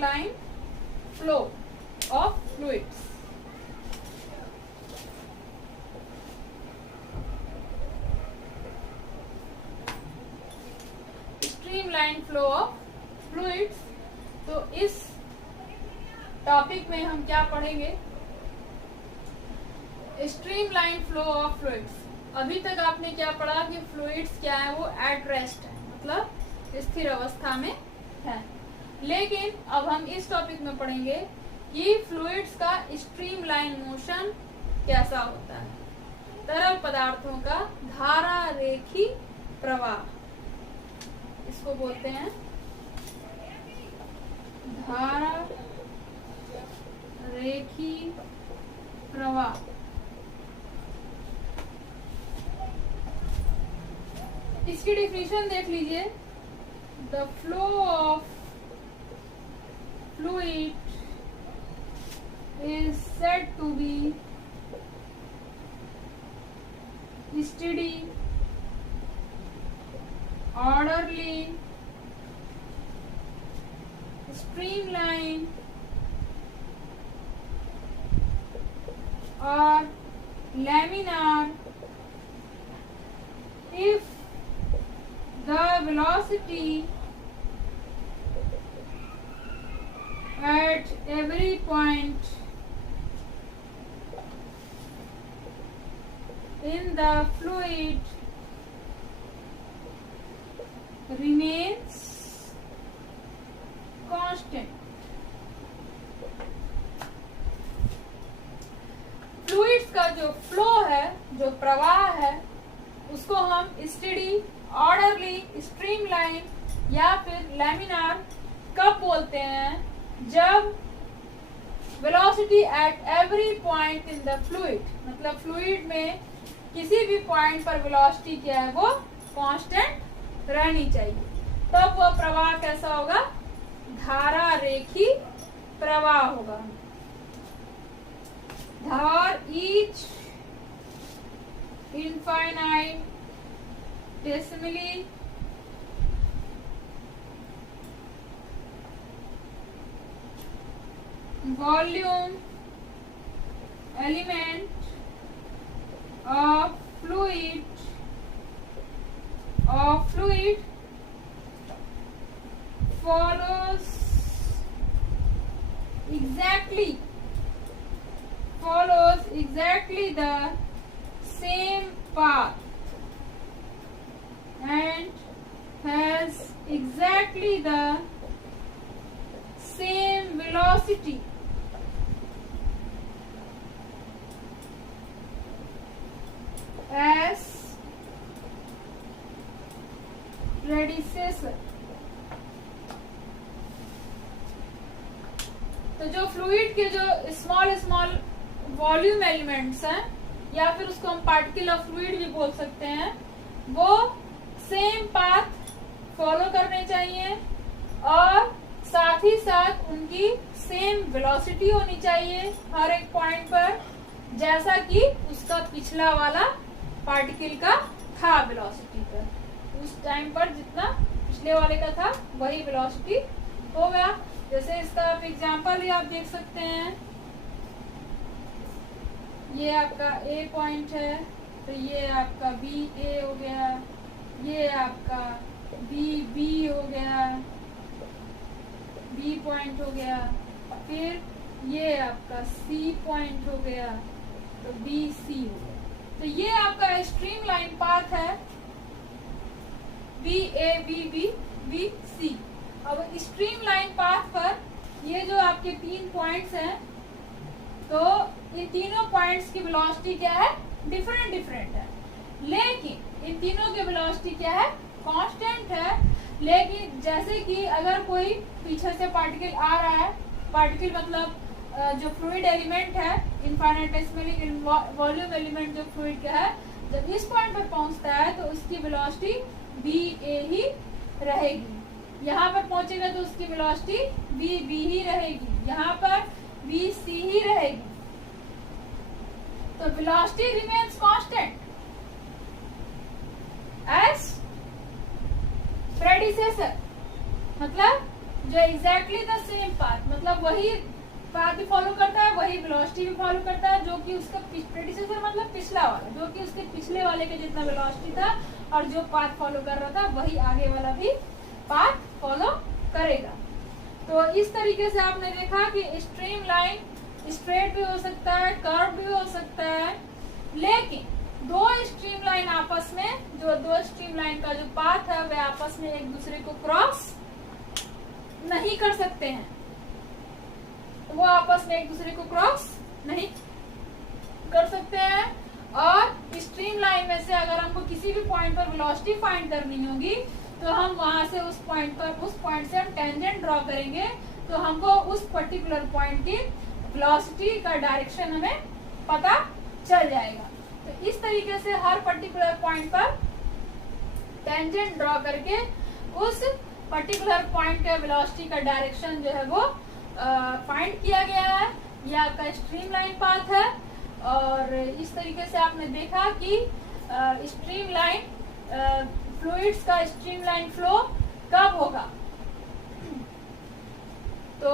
streamline flow of fluids. Streamline flow of fluids. तो इस topic में हम क्या पढ़ेंगे? Streamline flow of fluids. अभी तक आपने क्या पढ़ा कि फ्लूइड्स क्या है, वो एट रेस्ट है, मतलब स्थिर अवस्था में है। लेकिन अब हम इस टॉपिक में पढ़ेंगे कि फ्लूइड्स का स्ट्रीमलाइन मोशन कैसा होता है। तरल पदार्थों का धारा रेखी प्रवाह, इसको बोलते हैं धारा रेखी प्रवाह। इसकी डेफिनेशन देख लीजिए। The flow of fluid is said to be steady, orderly, streamlined or laminar if the velocity at every point in the fluid remains constant. Fluids का जो फ्लो है, जो प्रवाह है, उसको हम स्टेडी, ऑर्डरली, स्ट्रीमलाइन या फिर लैमिनार कब बोलते हैं? जब velocity at every point in the fluid, मतलब फ्लूइड में किसी भी पॉइंट पर वेलोसिटी क्या है, वो कांस्टेंट रहनी चाहिए। तब वो प्रवाह कैसा होगा? धारा रेखी प्रवाह होगा। धार each infinitesimally volume element of fluid follows exactly the same path and has exactly the same velocity as predecessor। तो जो फ्लूइड के जो स्मॉल स्मॉल वॉल्यूम एलिमेंट्स हैं, या फिर उसको हम पार्टिकल ऑफ फ्लूइड भी बोल सकते हैं, वो सेम पाथ फॉलो करने चाहिए और साथ ही साथ उनकी सेम वेलोसिटी होनी चाहिए हर एक पॉइंट पर, जैसा कि उसका पिछला वाला पार्टिकल का था वेलोसिटी पर। उस टाइम पर जितना पिछले वाले का था वही वेलोसिटी होगा। जैसे इसका आप एग्जांपल ही आप देख सकते हैं। ये आपका ए पॉइंट है, तो ये आपका बी ए हो गया, ये आपका बी बी हो गया, बी पॉइंट हो गया, फिर ये आपका सी पॉइंट हो गया, तो बी सी हो गया। तो ये आपका स्ट्रीमलाइन पाथ है, B A B B B C. अब स्ट्रीमलाइन पाथ पर ये जो आपके 3 पॉइंट्स हैं, तो इन तीनों पॉइंट्स की वेलोसिटी क्या है? डिफरेंट डिफरेंट है, लेकिन इन तीनों की वेलोसिटी क्या है? कांस्टेंट है। लेकिन जैसे कि अगर कोई पीछे से पार्टिकल आ रहा है, पार्टिकल मतलब जो फ्लूइड एलिमेंट है, इनफाइनेटेसिमली वॉल्यूम एलिमेंट जो फ्लूइड का है, जब इस पॉइंट पर पहुंचता है तो उसकी वेलोसिटी बी ए ही रहेगी। यहाँ पर पहुंचेगा तो उसकी वेलोसिटी बी बी ही रहेगी, यहाँ पर बी सी ही रहेगी। तो velocity remains constant as predecessor, मतलब जो एग्जैक्टली द सेम पाथ, मतलब वही पाथ भी फॉलो करता है, वही वेलोसिटी भी फॉलो करता है, जो कि उसका प्रेडिसेसर मतलब पिछला वाला, जो कि उसके पिछले वाले के जितना वेलोसिटी था और जो पाथ फॉलो कर रहा था वही आगे वाला भी पाथ फॉलो करेगा। तो इस तरीके से आपने देखा कि स्ट्रीम लाइन स्ट्रेट भी हो सकता है, कर्व भी हो सकता है, लेकिन दो स्ट्रीम लाइन आपस में, जो दो स्ट्रीम लाइन का जो पाथ है वे आपस में एक दूसरे को क्रॉस नहीं कर सकते हैं, वो आपस में एक दूसरे को क्रॉस नहीं कर सकते हैं। और स्ट्रीम लाइन में से अगर हमको किसी भी पॉइंट पर वेलोसिटी फाइंड करनी होगी तो हम वहां से उस पॉइंट से हम टेंजेंट ड्रॉ करेंगे, तो हमको उस पर्टिकुलर पॉइंट की वेलोसिटी का डायरेक्शन हमें पता चल जाएगा। तो इस तरीके से हर पर्टिकुलर पॉइंट पर टेंजेंट ड्रॉ करके उस पर्टिकुलर पॉइंट के वेलोसिटी का डायरेक्शन जो है वो फाइंड किया गया है। यह आपका स्ट्रीम लाइन पाथ है। और इस तरीके से आपने देखा कि स्ट्रीम लाइन फ्लूइड्स का स्ट्रीम लाइन फ्लो कब होगा, तो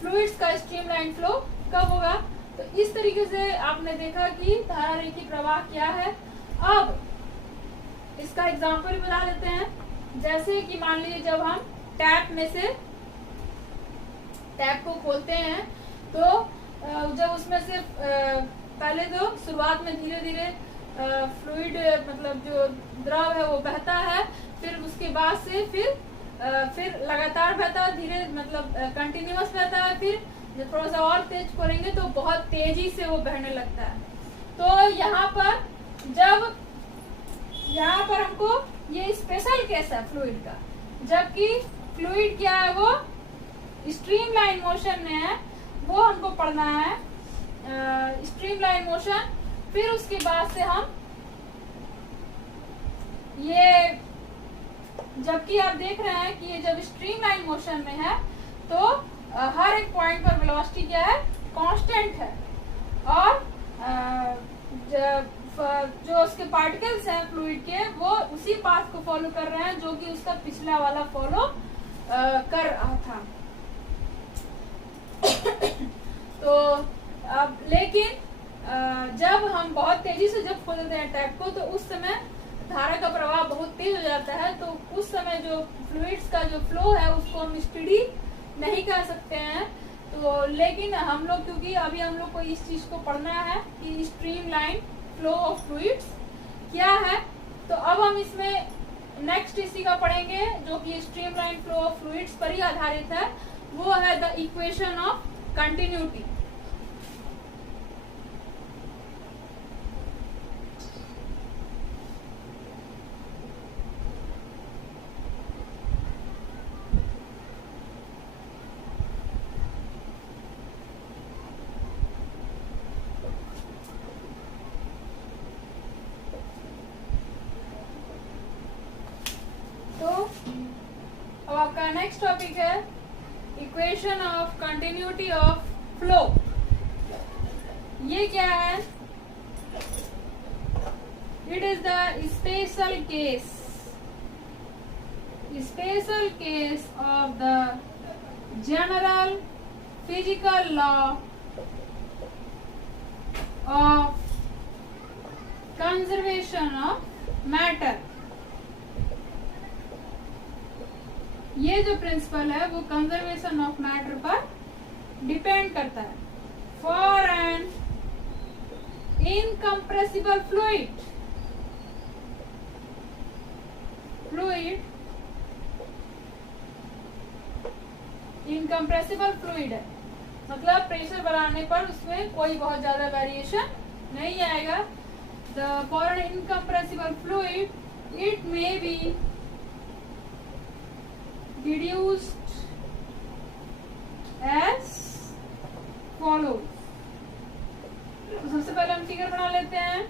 फ्लूइड्स का स्ट्रीम लाइन फ्लो कब होगा। तो इस तरीके से आपने देखा कि धारा रेखी प्रवाह क्या है। अब इसका एग्जांपल भी बता देते हैं। जैसे कि मान लीजिए जब हम टैप में से टैप को खोलते हैं तो जब उसमें से पहले तो शुरुआत में धीरे धीरे फ्लूइड मतलब जो द्रव है वो बहता है, फिर उसके बाद से फिर लगातार बहता है, धीरे मतलब कंटिन्यूअस बहता है, फिर जब थोड़ा सा और तेज करेंगे तो बहुत तेजी से वो बहने लगता है। तो यहाँ पर हमको ये स्पेशल केस है फ्लूइड का, जबकि फ्लूइड क्या है वो स्ट्रीम लाइन मोशन में है, वो हमको पढ़ना है स्ट्रीम लाइन मोशन। फिर उसके बाद से हम ये, जबकि आप देख रहे हैं कि ये जब स्ट्रीम लाइन मोशन में है तो हर एक पॉइंट पर वेलोसिटी क्या है, कांस्टेंट है, और जो उसके पार्टिकल्स हैं फ्लूइड के वो उसी पाथ को फॉलो कर रहे हैं जो कि उसका पिछला वाला फॉलो कर रहा था। तो अब लेकिन जब हम बहुत तेजी से जब खोलते हैं टैप को तो उस समय धारा का प्रवाह बहुत तेज हो जाता है, तो उस समय जो फ्लूइड्स का जो फ्लो है उसको हम स्पीडी नहीं कर सकते हैं। तो लेकिन हम लोग, क्योंकि अभी हम लोग को इस चीज को पढ़ना है कि stream line flow of fluids क्या है, तो अब हम इसमें नेक्स्ट इसी का पढ़ेंगे जो कि stream line flow of fluids पर ही आधारित है। वो है द इक्वेशन ऑफ कंटिन्यूटी। अब आपका नेक्स्ट टॉपिक है equation of continuity of flow. ये क्या है, it is the special case of the general physical law of conservation of matter. ये जो प्रिंसिपल है वो कंजर्वेशन ऑफ मैटर पर डिपेंड करता है। For an incompressible fluid incompressible fluid है, मतलब प्रेशर बढ़ाने पर उसमें कोई बहुत ज्यादा वेरिएशन नहीं आएगा। The for an incompressible fluid it may be reduced as follows। तो सबसे पहले हम फिगर बना लेते हैं।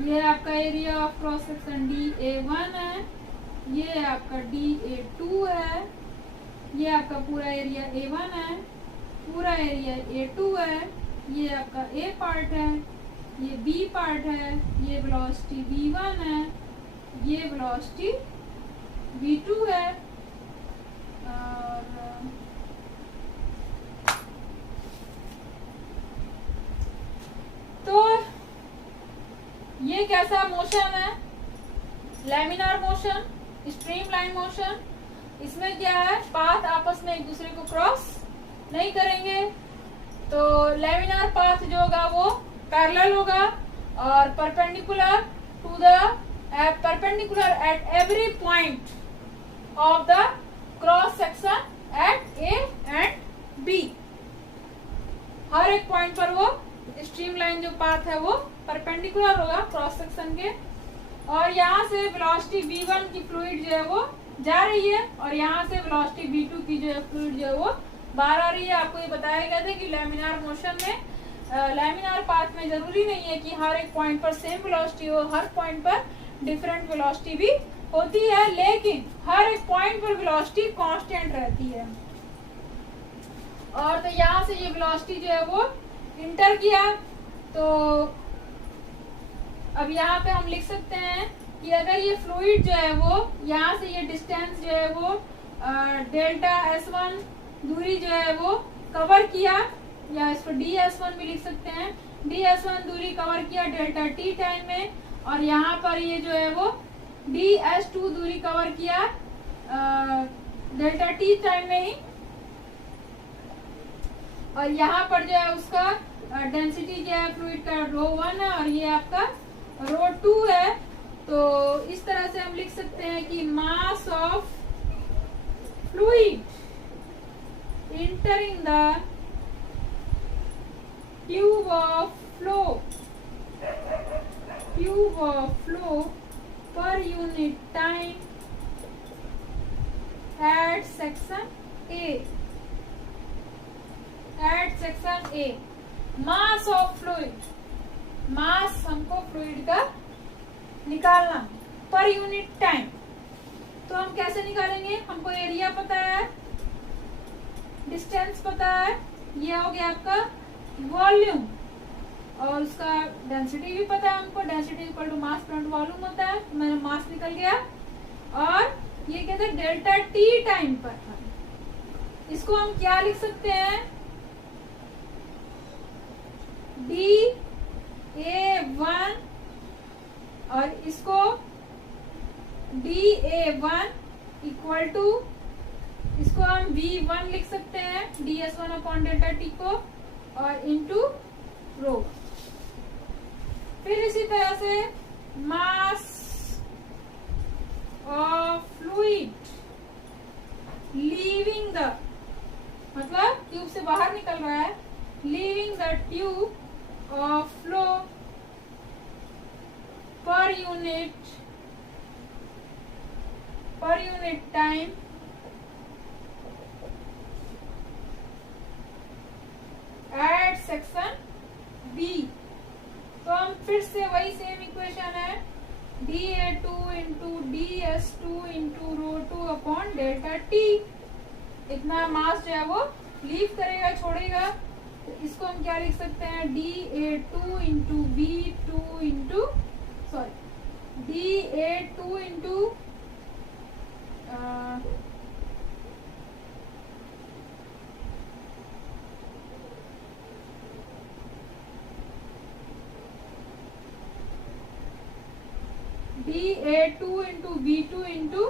ये आपका area of cross section DA1 है, ये आपका DA2 है, ये आपका पूरा एरिया A1 है, पूरा एरिया A2 है, ये आपका A पार्ट है, ये B पार्ट है, ये वेलोसिटी V1 है, ये वेलोसिटी V2 है। और तो ये कैसा मोशन है? Laminar motion, streamline motion. इसमें क्या है, पाथ आपस में एक दूसरे को क्रॉस नहीं करेंगे, तो लैमिनार पाथ जो होगा वो पैरेलल होगा और perpendicular to the perpendicular at every point of the cross section at A and B। हर एक पॉइंट पर वो स्ट्रीमलाइन जो पाथ है वो परपेंडिकुलर होगा क्रॉस सेक्शन के। और यहाँ से वेलोसिटी V1 की फ्लूइड जो है वो जा रही है और यहाँ से वेलोसिटी V2 की जो है फ्लूइड जो है वो बाहर आ रही है। आपको ये बताया गया था कि लैमिनार मोशन में लैमिनार पाथ में जरूरी नहीं है कि हर एक पॉइंट पर सेम वेलोसिटी हो, हर पॉइंट पर डिफरेंट वेलोसिटी भी होती है, लेकिन हर एक पॉइंट पर वेलोसिटी कांस्टेंट रहती है। और तो यहाँ से ये वेलोसिटी जो है वो इंटर किया, तो अब यहाँ पे हम लिख सकते हैं कि अगर ये फ्लूइड जो है वो यहाँ से ये डिस्टेंस जो है वो डेल्टा S1 दूरी जो है वो कवर किया, या इसको DS1 भी लिख सकते हैं। DS1 दूरी कवर किया डेल्टा T टाइम में, और यहाँ पर ये जो है वो DS2 दूरी कवर किया डेल्टा T टाइम में ही। और यहाँ पर जो है उसका डेंसिटी क्या है फ्लूइड का ρ1 है और ये आपका ρ2 है। तो इस तरह से हम लिख सकते हैं कि मास of fluid entering the tube of flow per unit time at section A। Mass of fluid, mass हमको फ्लूइड का निकालना पर यूनिट टाइम। तो हम कैसे निकालेंगे? हमको एरिया पता है, डिस्टेंस पता है, ये हो गया आपका वॉल्यूम, और उसका डेंसिटी भी पता है हमको। Density equal to mass plus volume होता है, तो मेरा मास निकल गया। और ये कहते हैं डेल्टा T टाइम पर था। इसको हम क्या लिख सकते हैं? DA1 और इसको DA1 इक्वल टू, इसको हम V1 लिख सकते हैं DS1 अपॉन डेल्टा T को, और इंटू रो। फिर इसी तरह से mass of fluid leaving the, मतलब ट्यूब से बाहर निकल रहा है, leaving the tube of flow per unit time at section B। तो हम फिर से वही सेम इक्वेशन है, DA2 into DS2 into ρ2 upon delta T। इतना मास जो है वो लीव करेगा, छोड़ेगा। तो इसको हम क्या लिख सकते हैं? DA2 into V2 into DA2 into DA2 into V2 into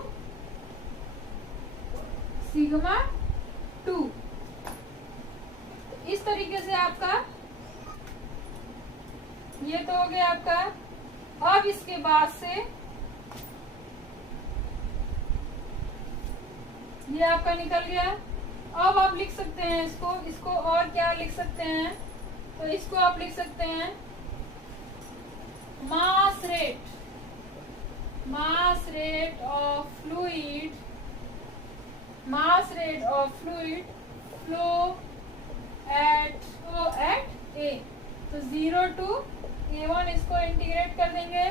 sigma 2। इस तरीके से आपका ये तो हो गया आपका। अब इसके बाद से ये आपका निकल गया। अब आप लिख सकते हैं इसको और क्या लिख सकते हैं? तो इसको आप लिख सकते हैं mass rate of fluid flow at A। तो 0 to A1 इसको इंटीग्रेट कर देंगे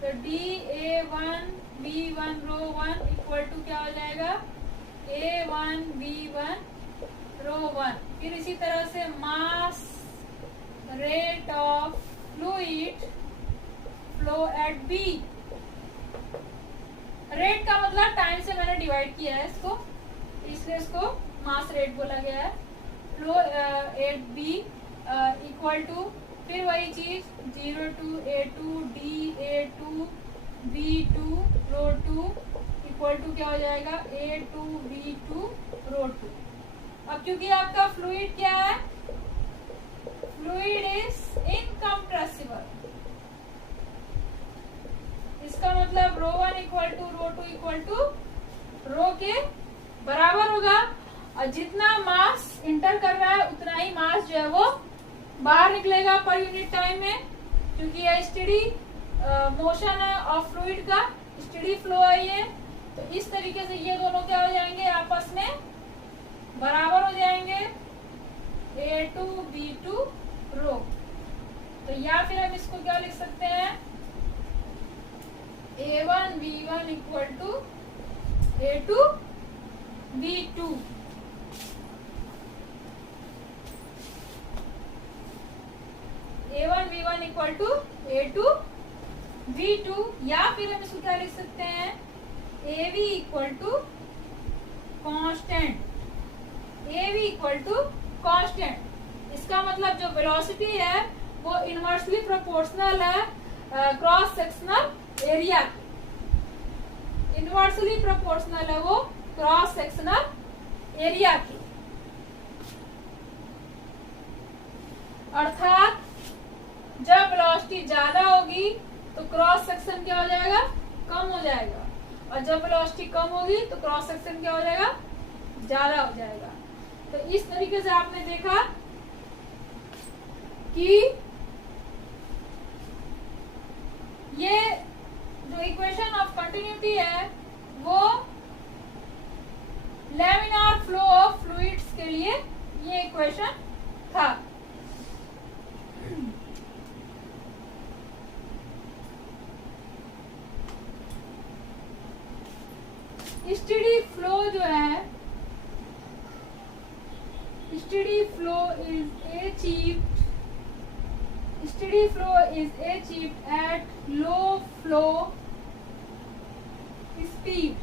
तो DA1 B1 row 1 equal to क्या हो जाएगा A1 B1 रो 1। फिर इसी तरह से mass rate of fluid flow at B। Rate का मतलब टाइम से मैंने डिवाइड किया है इसको, इसलिए इसको मास रेट बोला गया है। Flow at B equal to फिर वही चीज 0 to A2 DA2 B2 row 2 equal to क्या हो जाएगा A2 B2 रो 2। अब क्योंकि आपका फ्लूइड क्या है, फ्लूइड इज इनकम्प्रेसिबल, इसका मतलब rho 1 equal to rho 2 equal to rho के बराबर होगा। और जितना मास इंटर कर रहा है उतना ही मास जो है वो बाहर निकलेगा पर यूनिट टाइम में, क्योंकि यह स्टेडी मोशन है ऑफ फ्लूइड का, स्टेडी फ्लो है ये। तो इस तरीके से ये दोनों क्या हो जाएंगे, आपस में बराबर हो जाएंगे A2 B2 रो। तो या फिर हम इसको क्या लिख सकते हैं A1 B1 equal to A2 B2। A1 B1 equal to A2 B2। या फिर हम इसको क्या लिख सकते हैं AB equal to constant, AB equal to constant. इसका मतलब जो वेलोसिटी है वो इनवर्सली प्रोपोर्शनल है cross sectional area, inversely proportional है वो क्रॉस सेक्शनल एरिया की। अर्थात जब वेलोसिटी ज्यादा होगी तो क्रॉस सेक्शन क्या हो जाएगा, कम हो जाएगा, और जब वेलोसिटी कम होगी तो क्रॉस सेक्शन क्या हो जाएगा, ज्यादा हो जाएगा। तो इस तरीके से आपने देखा कि ये जो इक्वेशन ऑफ कंटिन्यूटी है वो लैमिनार फ्लो ऑफ फ्लूइड्स के लिए ये इक्वेशन था। स्टेडी फ्लो जो है, steady flow is achieved at low flow speed.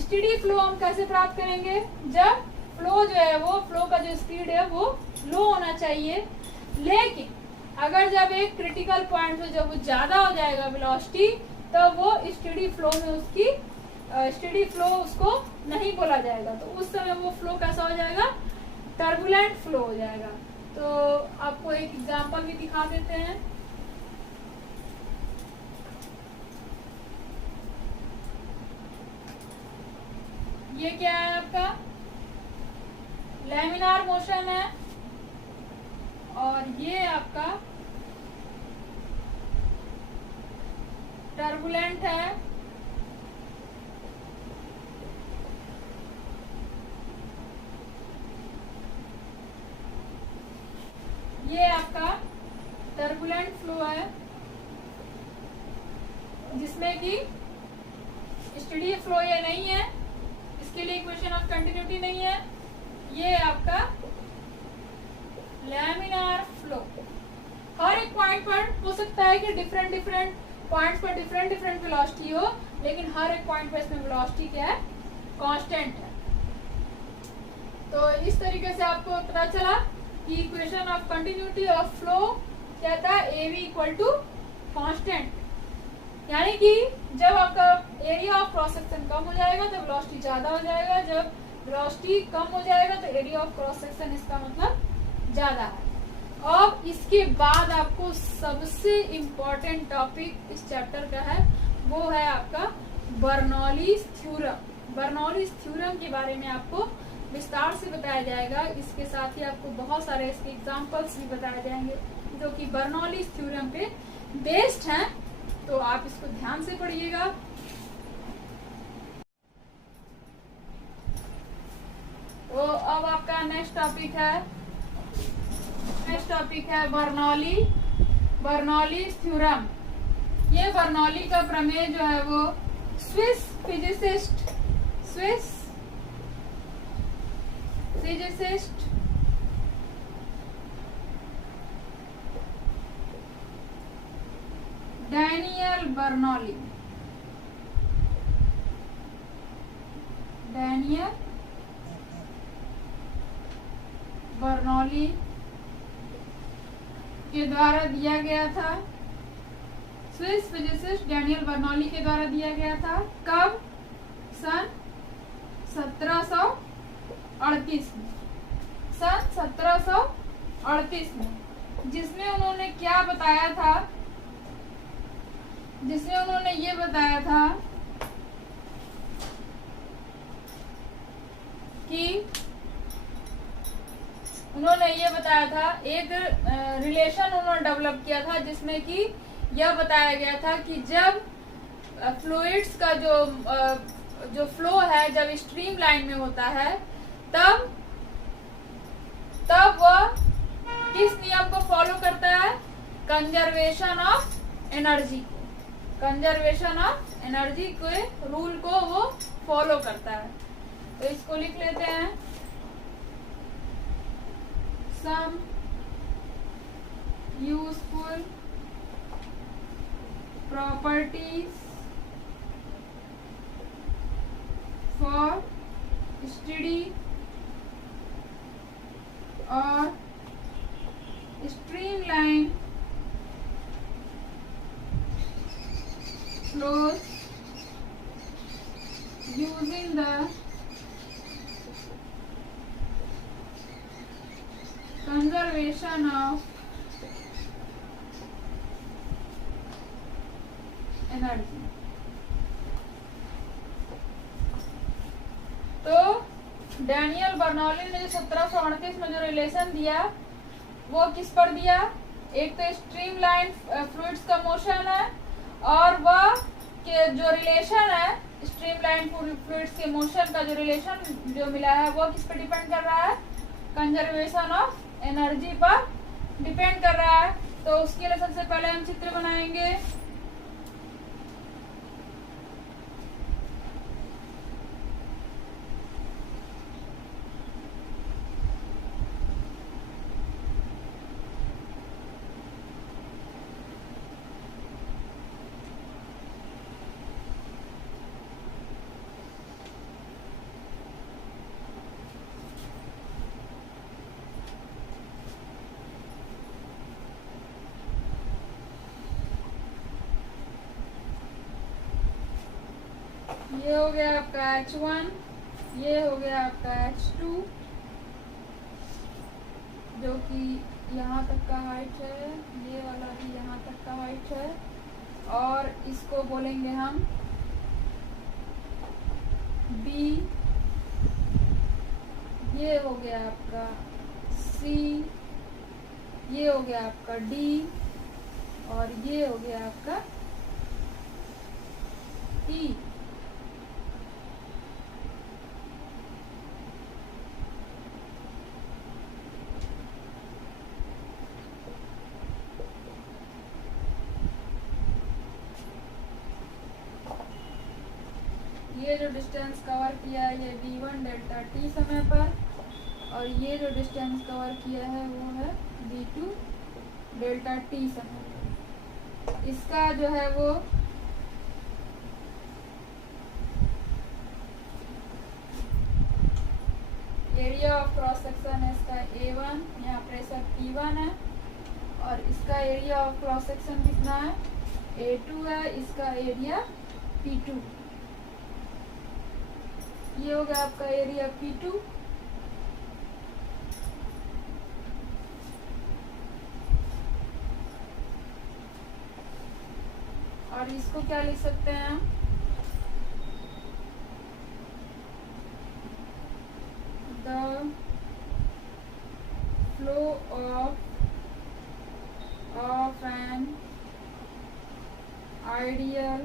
Steady flow हम कैसे प्राप्त करेंगे, जब फ्लो जो है वो फ्लो का जो स्पीड है वो लो होना चाहिए। लेकिन अगर जब एक क्रिटिकल पॉइंट पे जब वो ज्यादा हो जाएगा वेलोसिटी, तो वो स्टेडी फ्लो में उसकी स्टेडी फ्लो उसको नहीं बोला जाएगा। तो उस समय वो फ्लो कैसा हो जाएगा, टर्बुलेंट फ्लो हो जाएगा। तो आपको एक एग्जांपल भी दिखा देते हैं। ये क्या है, आपका लैमिनार मोशन है और ये आपका टर्बुलेंट है। ये आपका टर्बुलेंट फ्लो है जिसमें कि स्टेडी फ्लो ये नहीं है, इसके लिए इक्वेशन ऑफ कंटिन्यूटी नहीं है। ये आपका लैमिनार फ्लो। हर एक पॉइंट पर हो सकता है कि डिफरेंट पॉइंट्स पर डिफरेंट वेलोसिटी हो, लेकिन हर एक पॉइंट पर इसमें वेलोसिटी क्या है, कांस्टेंट है। तो इस तरीके से आपको पता चला कि equation of continuity of flow क्या था, AB इक्वल टू कांस्टेंट। यानी कि जब आपका एरिया ऑफ क्रॉस सेक्शन कम हो जाएगा तो वेलोसिटी ज्यादा हो जाएगा, जब वेलोसिटी कम हो जाएगा तो एरिया ऑफ क्रॉस सेक्शन इसका मतलब ज्यादा है। अब इसके बाद आपको सबसे इम्पोर्टेंट टॉपिक इस चैप्टर का है, वो है आपका बर्नौलीज थ्योरम। बर्नौलीज थ्योरम के बारे में आपको विस्तार से बताया जाएगा। इसके साथ ही आपको बहुत सारे इसके एग्जांपल्स भी बताए जाएंगे जो कि बर्नौलीज थ्योरम पे बेस्ड हैं। तो आप इसको ध्यान से पढ़िएगा। तो अब आपका नेक्स्ट टॉपिक है नेक्स्ट टॉपिक है बर्नौलीज थ्योरम। ये बर्नौली का प्रमेय जो है वो स्विस फिजिसिस्ट डैनियल बर्नौली के द्वारा दिया गया था। स्विस फिजिसिस्ट डैनियल बर्नौली के द्वारा दिया गया था। कब? सन 1738 में। सन 1738 में, जिसमें उन्होंने क्या बताया था? जिसमें उन्होंने ये बताया था कि एक रिलेशन उन्होंने डेवलप किया था, जिसमें कि यह बताया गया था कि जब फ्लूइड्स का जो फ्लो है जब स्ट्रीम लाइन में होता है तब वह किस नियम को फॉलो करता है? कंजर्वेशन ऑफ एनर्जी के रूल को वो फॉलो करता है। तो इसको लिख लेते हैं। Some useful properties for study और streamline flows using the conservation of energy। तो डैनियल बर्नौली ने 1738 में जो रिलेशन दिया वो किस पर दिया? एक तो स्ट्रीम लाइन फ्लूइड्स का मोशन है, और वह के जो रिलेशन है स्ट्रीमलाइन फ्लूइड्स के मोशन का जो रिलेशन जो मिला है वो किस पर डिपेंड कर रहा है? कंजर्वेशन ऑफ एनर्जी पर डिपेंड कर रहा है। तो उसके लिए सबसे पहले हम चित्र बनाएंगे। ये हो गया आपका H1, ये हो गया आपका H2 जो कि यहाँ तक का हाइट है, ये वाला भी यहाँ तक का हाइट है, और इसको बोलेंगे हम B। ये हो गया आपका C, ये हो गया आपका D, और ये हो गया आपका E। ये जो डिस्टेंस कवर किया है ये v1 डेल्टा t समय पर, और ये जो डिस्टेंस कवर किया है वो है v2 डेल्टा t समय पर। इसका जो है वो एरिया ऑफ क्रॉस सेक्शन है इसका A1, यहाँ प्रेशर P1 है, और इसका एरिया ऑफ क्रॉस सेक्शन कितना है? A2 है, इसका एरिया P2। ये हो गया आपका एरिया P2। और इसको क्या लिख सकते हैं हम? The flow of an ideal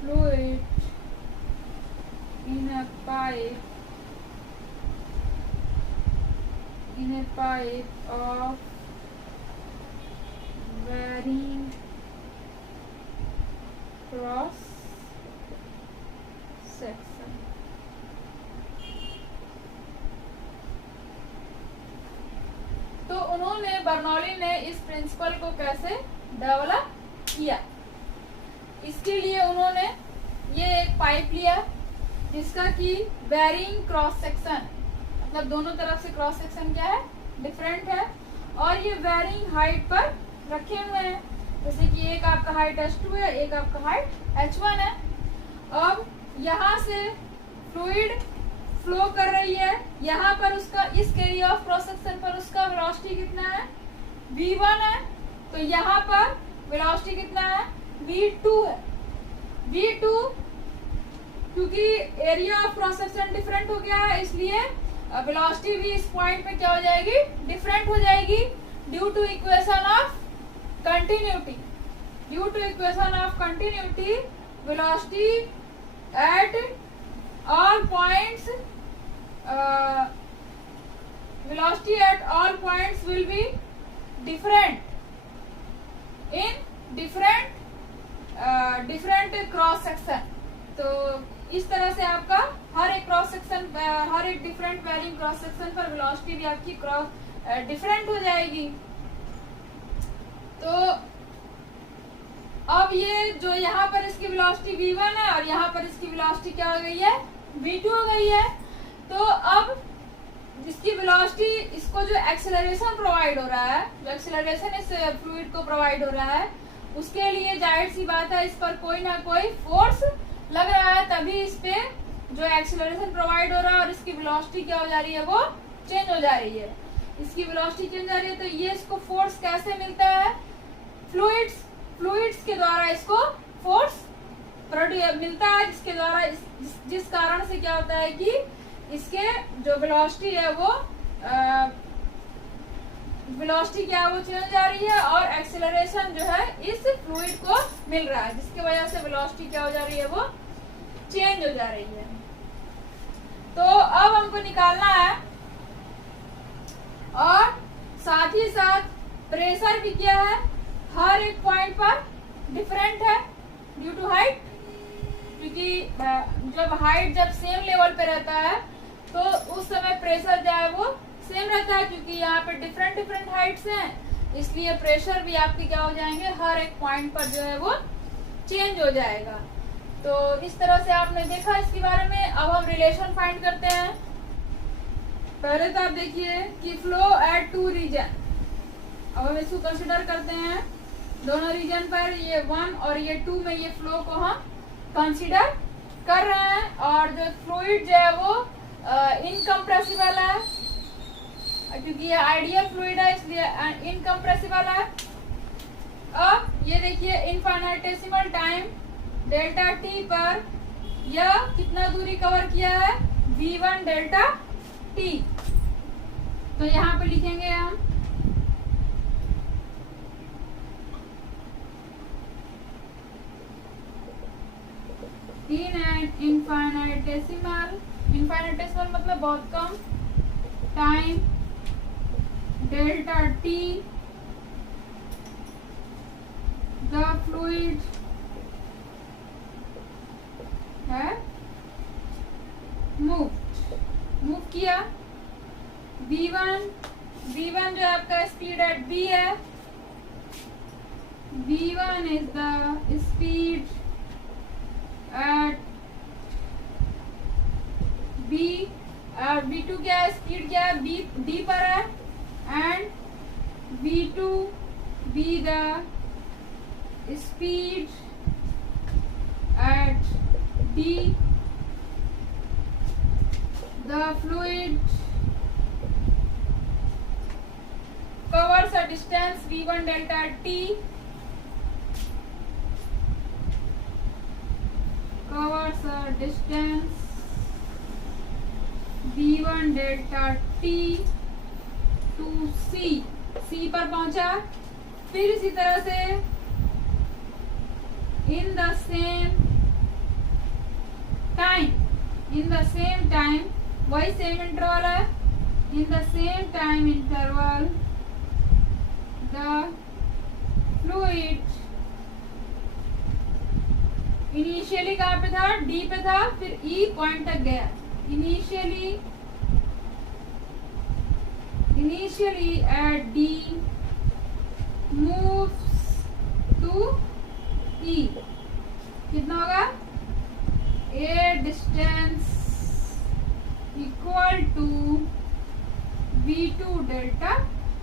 fluid in a pipe type of varying cross section. तो उन्होंने बर्नौली ने इस प्रिंसिपल को कैसे डेवलप किया, इसके लिए उन्होंने ये एक पाइप लिया जिसका कि वेरिंग क्रॉस सेक्शन, मतलब दोनों तरफ से क्रॉस सेक्शन क्या है, डिफरेंट है, और ये वेरिंग हाइट पर रखे हुए हैं। जैसे कि एक आपका हाइट h2 है, एक आपका हाइट h1 है। अब यहाँ से फ्लूइड फ्लो कर रही है, यहाँ पर उसका इस एरिया ऑफ क्रॉस सेक्शन पर उसका वेलोसिटी कितना है, v1 है। तो यहाँ पर वेलोसिटी कितना है, v2 है। v2 क्योंकि area of cross section different हो गया है, इसलिए वेलोसिटी भी इस पॉइंट पे क्या हो जाएगी, डिफरेंट हो जाएगी, due to equation of continuity. Due to equation of continuity velocity at all points velocity at all points will be different in different cross section। तो इस तरह से आपका हर एक क्रॉस सेक्शन, हर एक डिफरेंट वेरिंग क्रॉस सेक्शन पर velocity भी आपकी क्रॉस डिफरेंट हो जाएगी। तो अब ये जो यहाँ पर इसकी वेलोसिटी v1 है और यहाँ पर इसकी वेलोसिटी क्या हो गई है, v2 हो गई है। तो अब इसकी वेलोसिटी, इसको जो एक्सेलरेशन प्रोवाइड हो रहा है, जो एक्सेलरेशन इस फ्लूइड को प्रोवाइड हो रहा है, उसके लिए जाहिर सी बात है इस पर कोई ना कोई फोर्स लग रहा है, तभी इस पे जो एक्सेलरेशन प्रोवाइड हो रहा है और इसकी वेलोसिटी क्या हो जा रही है, वो चेंज हो जा रही है। इसकी वेलोसिटी चेंज हो रही है, तो ये इसको फोर्स कैसे मिलता है, फ्लूइड्स के द्वारा इसको फोर्स मिलता है, जिसके द्वारा जिस कारण से क्या होता है कि इसके जो वेलोसिटी है वो वेलोसिटी क्या है वो चेंज हो जा रही है और एक्सेलरेशन जो है इस फ्लूइड को मिल रहा है, जिसकी वजह से वेलोसिटी क्या हो जा रही है, वो चेंज हो जा रही है। तो अब हमको निकालना है, और साथ ही साथ प्रेशर भी क्या है, हर एक पॉइंट पर डिफरेंट है ड्यू टू हाइट, क्योंकि जब हाइट जब सेम लेवल पे रहता है तो उस समय प्रेशर जो है वो सेम रहता है, क्योंकि यहाँ पे डिफरेंट हाइट्स हैं, इसलिए प्रेशर भी आपके क्या हो जाएंगे, हर एक पॉइंट पर जो है वो चेंज हो जाएगा। तो इस तरह से आपने देखा इसके बारे में। अब हम रिलेशन फाइंड करते हैं। पहले तो आप देखिए कि फ्लो एट 2 रीजन, अब हम इसको कंसिडर करते हैं दोनों रीजन पर, ये 1 और ये 2 में ये फ्लो को हम कंसिडर कर रहे हैं, और जो फ्लूइड जो है वो इनकम्प्रेसिबल है, क्योंकि ये आइडियल फ्लूइड है इसलिए इनकम्प्रेसिबल है। अब ये देखिए इनफाइनाइटेसिमल टाइम डेल्टा टी पर यह कितना दूरी कवर किया है, v1 डेल्टा टी। तो यहाँ पे लिखेंगे हम इन एन इनफाइनाइटेसिमल मतलब बहुत कम time delta T the fluid है मूव किया। v1 जो आपका स्पीड एट b है, v1 is the speed at b, और v2 क्या है, स्पीड क्या है, d पर है, and v2 be the speed at d. The fluid covers a distance v1 delta t. Covers a distance v1 delta t to c. c पर पहुंचा, फिर इसी तरह से in the same time वही सेम इंटरवल है, in the same time interval the fluid initially कहाँ पे था, डी पे था, फिर ई पॉइंट तक गया। Initially at D moves to E, कितना होगा, a distance equal to v2 delta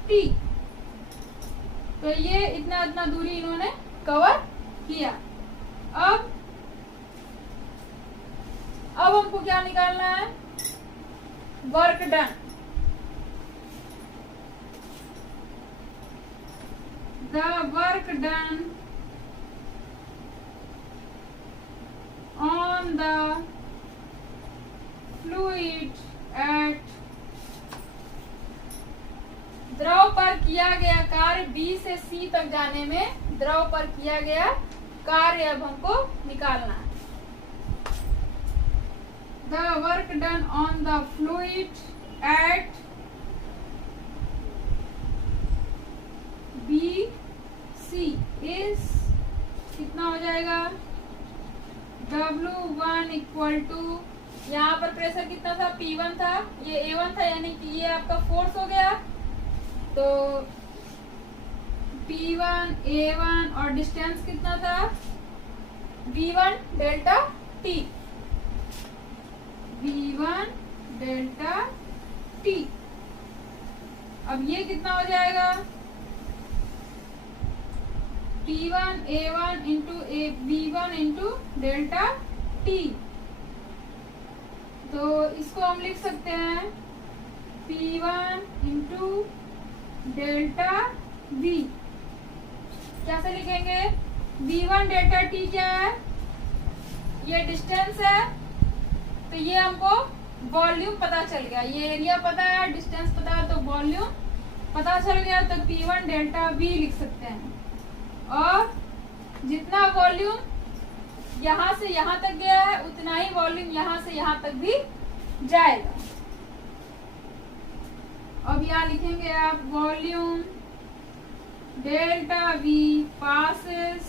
T. तो ये इतना दूरी इन्होंने कवर किया। अब हमको क्या निकालना है, work done. The work done on the fluid at, द्रव पर किया गया कार्य, बी से सी तक जाने में द्रव पर किया गया कार्य अब हमको निकालना है। The work done on the fluid at BC is कितना हो जाएगा, W1 इक्वल टू, यहाँ पर प्रेशर कितना था, P1 था, ये A1 था, यानी कि ये आपका फोर्स हो गया। तो P1 A1 और डिस्टेंस कितना था, V1 delta T, V1 delta T। अब ये कितना हो जाएगा, P1 A1 into V1 into delta T। तो इसको हम लिख सकते हैं P1 इंटू डेल्टा V। कैसे लिखेंगे, V1 डेल्टा T क्या है, ये डिस्टेंस है, तो ये हमको वॉल्यूम पता चल गया, ये एरिया पता है, डिस्टेंस पता है, तो वॉल्यूम पता चल गया। तो P1 डेल्टा V लिख सकते हैं। और जितना वॉल्यूम यहाँ से यहाँ तक गया है, उतना ही वॉल्यूम यहाँ से यहाँ तक भी जाएगा। अब यहाँ लिखेंगे आप, volume delta V passes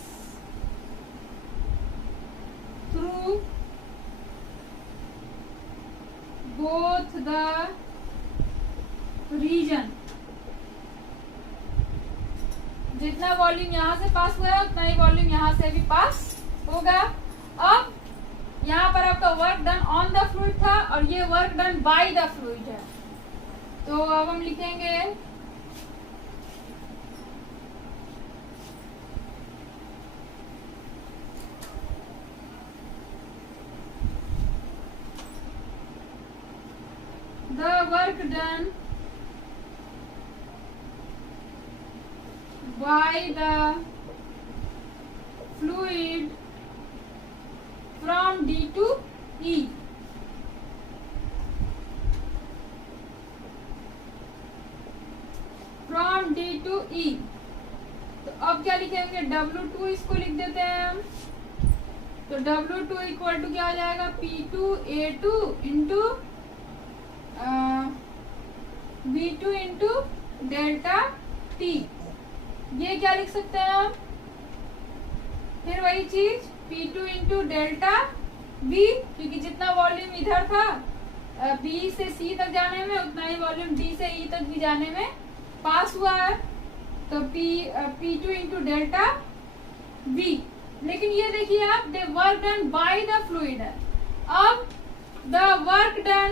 through both the region। जितना वॉल्यूम यहाँ से पास हुआ है उतना ही वॉल्यूम यहाँ से भी पास होगा। अब यहाँ पर आपका work done on the fluid था और ये work done by the fluid है। तो अब हम लिखेंगे the work done by the fluid from D to E। from D to E। तो अब क्या लिखेंगे, W2 इसको लिख देते हैं हम। तो W2 इक्वल टू क्या हो जाएगा, P2 A2 into V2 into delta T। ये क्या लिख सकते हैं हम, फिर वही चीज P2 इंटू डेल्टा V, क्योंकि जितना वॉल्यूम इधर था B से C तक जाने में, उतना ही वॉल्यूम D से E तक भी जाने में पास हुआ है। तो P2 इंटू डेल्टा V। लेकिन ये देखिए आप, the work done by the fluid है। अब the work done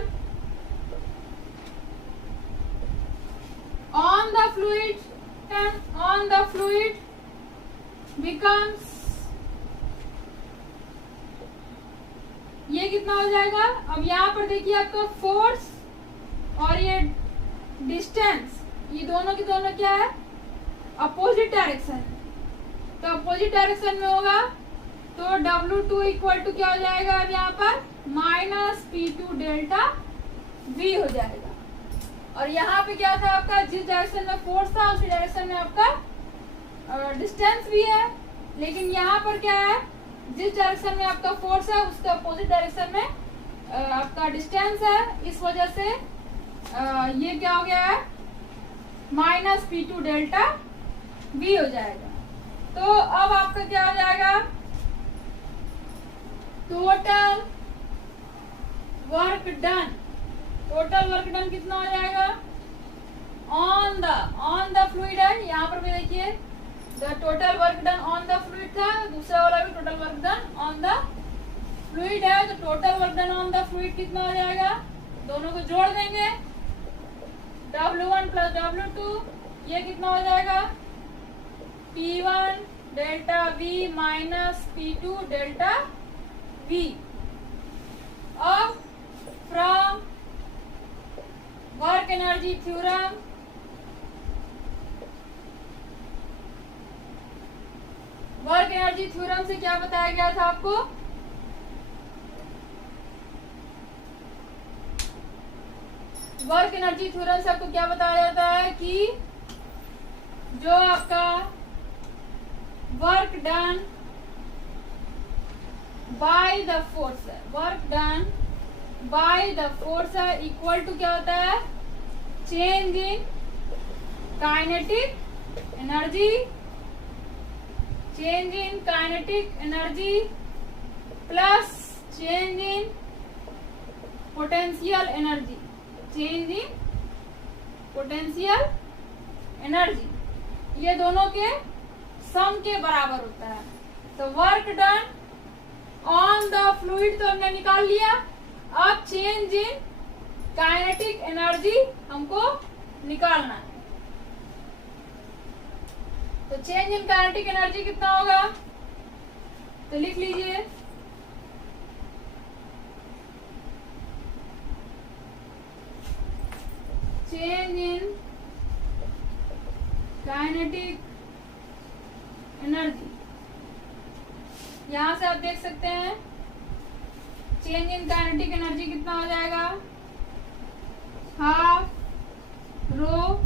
on the fluid becomes, ये कितना हो जाएगा। अब यहाँ पर देखिए आपका फोर्स और ये डिस्टेंस, ये दोनों की दोनों क्या है, अपोजिट डायरेक्शन। तो अपोजिट डायरेक्शन में होगा तो W2 इक्वल टू क्या हो जाएगा, अब यहाँ पर माइनस P2 डेल्टा V हो जाएगा। और यहाँ पे क्या था आपका, जिस डायरेक्शन में फोर्स था उसी डायरेक्शन में आपका डिस्टेंस भी है। लेकिन यहाँ पर क्या है, जिस डायरेक्शन में आपका फोर्स है उसका अपोजिट डायरेक्शन में आपका डिस्टेंस है। इस वजह से ये क्या हो गया है, माइनस P2 डेल्टा V हो जाएगा। तो अब आपका क्या हो जाएगा, total work done, total work done कितना हो जाएगा ऑन द फ्लूइड है। यहाँ पर भी देखिए the total work done on the fluid था, दूसरा वाला भी total work done on the fluid है। तो total work done on the fluid कितना हो जाएगा, दोनों को जोड़ देंगे, W1 प्लस W2, ये कितना हो जाएगा P1 delta V minus P2 delta V। अब from work energy theorem, work energy theorem से क्या बताया गया था आपको, वर्क एनर्जी थ्योरम से आपको क्या बताया जाता है कि जो आपका work done by the force है, work done by the force है इक्वल टू क्या होता है, change in kinetic energy, change in kinetic energy plus change in potential energy, change in potential energy, ये दोनों के सम के बराबर होता है। तो work done on the fluid तो हमने निकाल लिया, अब चेंज इन काइनेटिक एनर्जी हमको निकालना है। तो चेंज इन काइनेटिक एनर्जी कितना होगा, तो लिख लीजिए चेंज इन काइनेटिक एनर्जी, यहां से आप देख सकते हैं चेंज इन काइनेटिक एनर्जी कितना हो जाएगा, हाफ रो,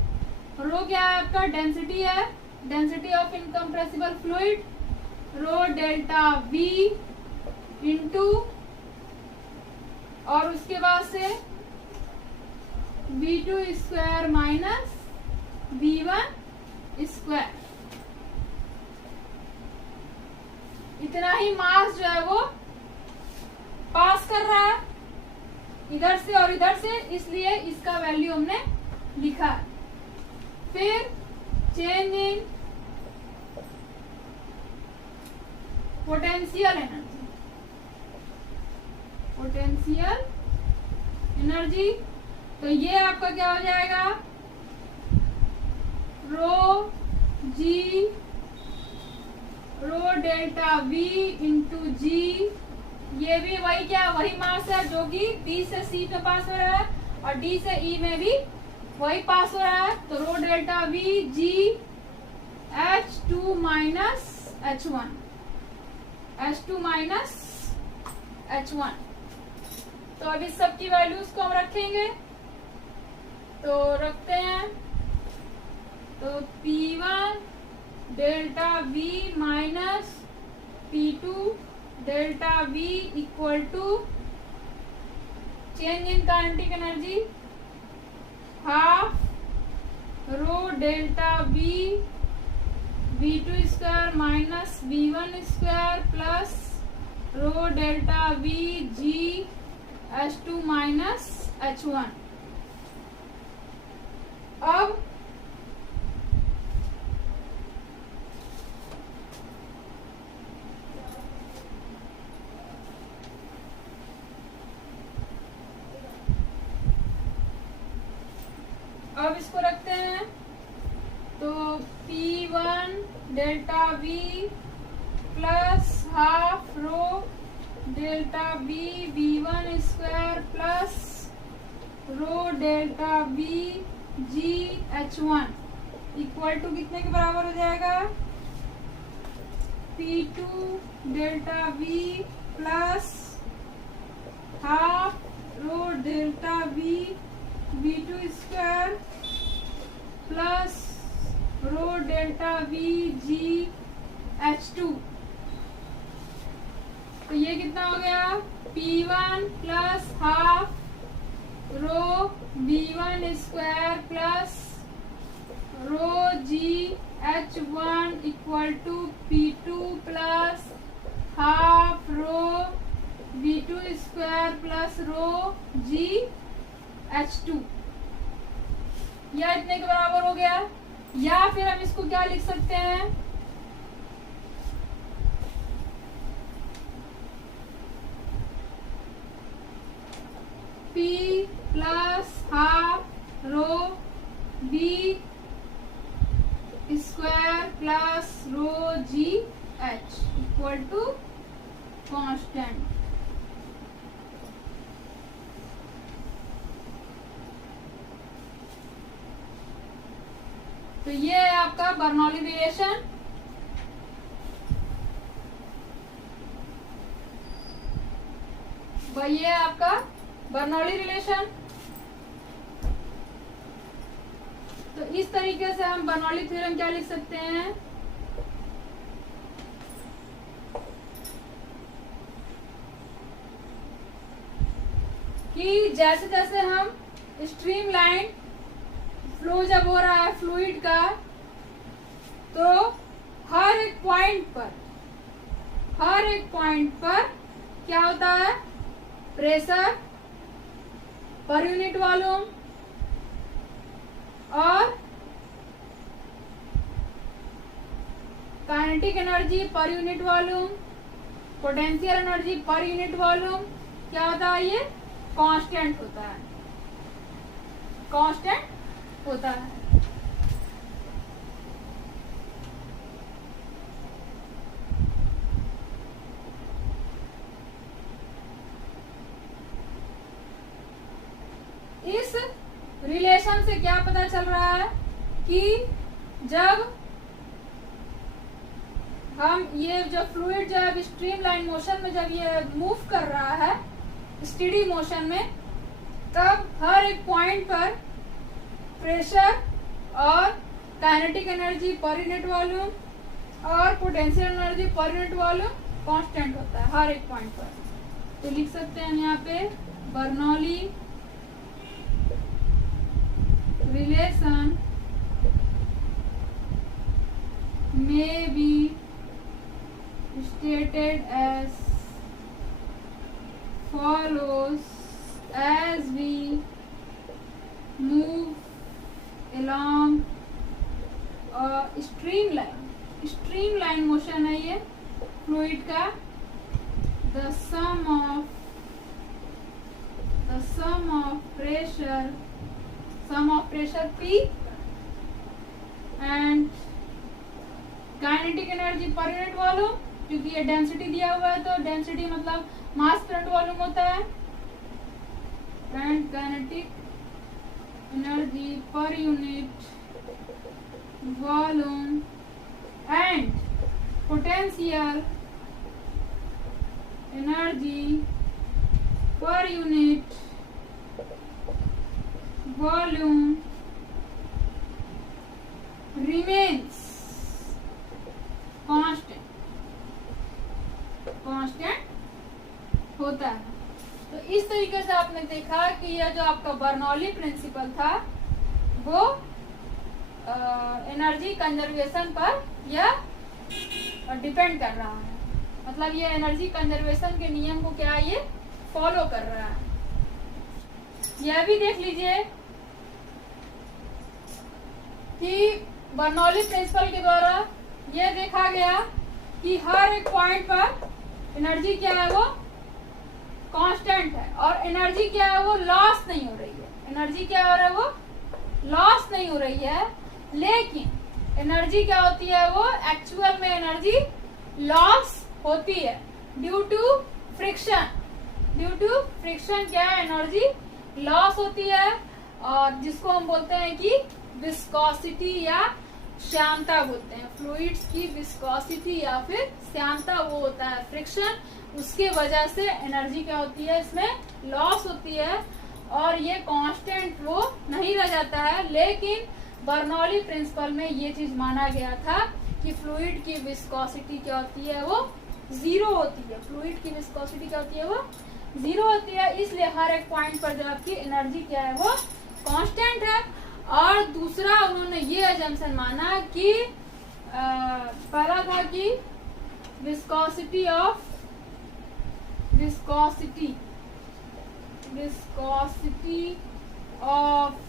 रो क्या है आपका डेंसिटी है, density of incompressible fluid, rho delta V into और उसके बाद से V2 square minus V1 square, इतना ही मास जो है वो पास कर रहा है इधर से और इधर से, इसलिए इसका वैल्यू हमने लिखा है। फिर change in potential energy, potential energy, तो ये आपका क्या हो जाएगा रो जी, रो डेल्टा V इंटू जी, ये भी वही क्या वही मास है जो कि B से C में पास हो रहा है और D से E में भी वही पास हो रहा है। तो रो डेल्टा V जी H2 minus H1, H2 minus H1। तो अब इस सब की वैल्यूज को हम रखेंगे, तो रखते हैं, तो P1 delta V minus P2 delta V equal to change in kinetic energy half rho delta V V2 square minus V1 square plus rho delta V G H2 minus H1। अब इसको रखते हैं, तो P1 delta V plus half rho delta V V1 square plus rho delta V G H1 equal to कितने के बराबर हो जाएगा, P2 delta V plus half rho delta V V2 square plus rho delta V G H2। तो ये कितना हो गया P1 plus half rho V1 square plus rho G H1 equal to P2 plus half rho V2 square plus rho G H2, यह इतने के बराबर हो गया। या फिर हम इसको क्या लिख सकते हैं, P plus half rho B square plus rho G H equal to constant. तो ये है आपका बर्नौली रिलेशन। ये है आपका बर्नौली रिलेशन। तो इस तरीके से हम बर्नौली थ्योरम क्या लिख सकते हैं, कि जैसे जैसे हम स्ट्रीम लाइन फ्लो जब हो रहा है फ्लूइड का, तो हर एक पॉइंट पर क्या होता है, प्रेशर पर यूनिट वॉल्यूम और kinetic energy per unit volume, potential energy per unit volume क्या होता है, ये कांस्टेंट होता है, कांस्टेंट होता है। इस रिलेशन से क्या पता चल रहा है कि जब हम ये जो फ्लूइड जब स्ट्रीम लाइन मोशन में जब ये मूव कर रहा है स्टेडी मोशन में, तब हर एक पॉइंट पर प्रेशर और kinetic energy per unit volume और potential energy per unit volume constant होता है हर एक पॉइंट पर। तो लिख सकते हैं यहाँ पे Bernoulli relation may be stated as follows: as we move along a streamline motion है ये फ्लूइड का, the sum of pressure P and kinetic energy per unit volume, क्योंकि ये डेंसिटी दिया हुआ है तो डेंसिटी मतलब मास करंट वॉल्यूम होता है, and kinetic energy per unit volume and potential energy per unit volume remains constant होता है। तो इस तरीके से आपने देखा कि यह जो आपका बर्नौली प्रिंसिपल था वो एनर्जी कंजर्वेशन पर यह डिपेंड कर रहा है, मतलब ये एनर्जी कंजर्वेशन के नियम को क्या ये फॉलो कर रहा है। यह भी देख लीजिए कि बर्नौली प्रिंसिपल के द्वारा यह देखा गया कि हर एक पॉइंट पर एनर्जी क्या है वो कांस्टेंट है और एनर्जी क्या है वो लॉस नहीं हो रही है, एनर्जी क्या हो रहा है वो लॉस नहीं हो रही है। लेकिन एनर्जी क्या होती है वो एक्चुअल में एनर्जी लॉस होती है ड्यू टू फ्रिक्शन। क्या है, एनर्जी लॉस होती है और जिसको हम बोलते हैं कि विस्कोसिटी या श्यानता बोलते हैं। फ्लूइड्स की विस्कोसिटी या फिर श्यानता वो होता है फ्रिक्शन, उसके वजह से एनर्जी क्या होती है इसमें लॉस होती है और ये कांस्टेंट वो नहीं रह जाता है। लेकिन बर्नौली प्रिंसिपल में ये चीज माना गया था कि फ्लूइड की विस्कोसिटी क्या होती है वो जीरो होती है, फ्लूइड की विस्कोसिटी क्या होती है वो जीरो होती है। इसलिए हर एक पॉइंट पर जो आपकी एनर्जी क्या है वो कांस्टेंट है, और दूसरा उन्होंने ये अजम्पशन माना कि पहला था कि viscosity of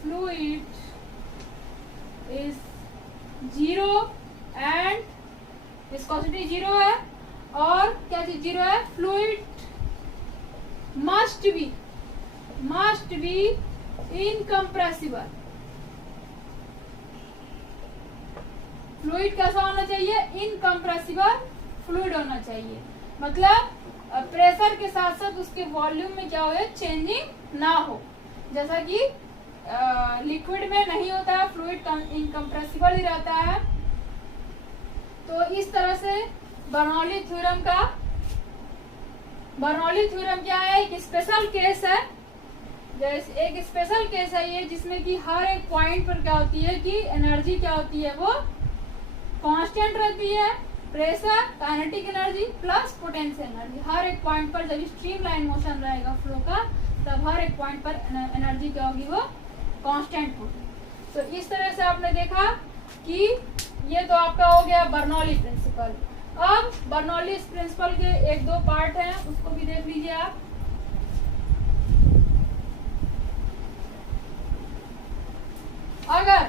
fluid is 0 and viscosity 0 है, और क्या चीज 0 है, fluid must be incompressible. Fluid कैसा होना चाहिए, इनकम्प्रेसिबल फ्लूइड होना चाहिए, मतलब प्रेशर के साथ साथ उसके वॉल्यूम में क्या हो, चेंजिंग ना हो, जैसा कि लिक्विड में नहीं होता है, फ्लूइड इनकम्प्रेसिबल ही रहता है। तो इस तरह से बर्नौली थ्योरम क्या है, एक स्पेशल केस है, जैसे एक स्पेशल केस है ये, जिसमें कि हर एक पॉइंट पर क्या होती है कि एनर्जी क्या होती है, वो कांस्टेंट रहती है, pressure, kinetic energy plus potential energy. हर एक पॉइंट पर जब स्ट्रीमलाइन मोशन रहेगा फ्लो का, तब हर एक पॉइंट पर एनर्जी क्या होगी, वो कांस्टेंट होगी। तो इस तरह से आपने देखा कि ये तो आपका हो गया बर्नौली प्रिंसिपल। अब बर्नौली प्रिंसिपल के 1-2 पार्ट हैं, उसको भी देख लीजिए आप। अगर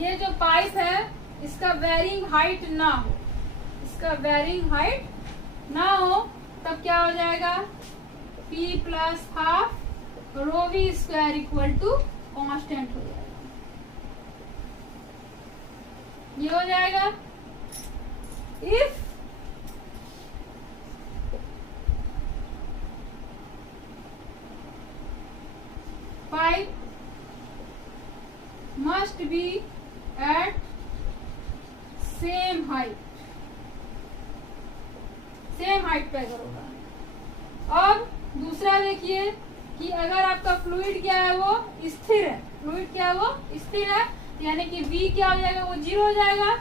ये जो पाइप है इसका वेरिंग हाइट ना हो, तब क्या हो जाएगा, P plus half rho V square equal to constant हो जाएगा। ये हो जाएगा if pipe must be at same height पे अगर होगा। अब दूसरा देखिए कि अगर आपका फ्लूइड क्या है, वो स्थिर है, फ्लूइड क्या है, वो स्थिर है, यानी कि V क्या हो जाएगा, वो 0 हो जाएगा।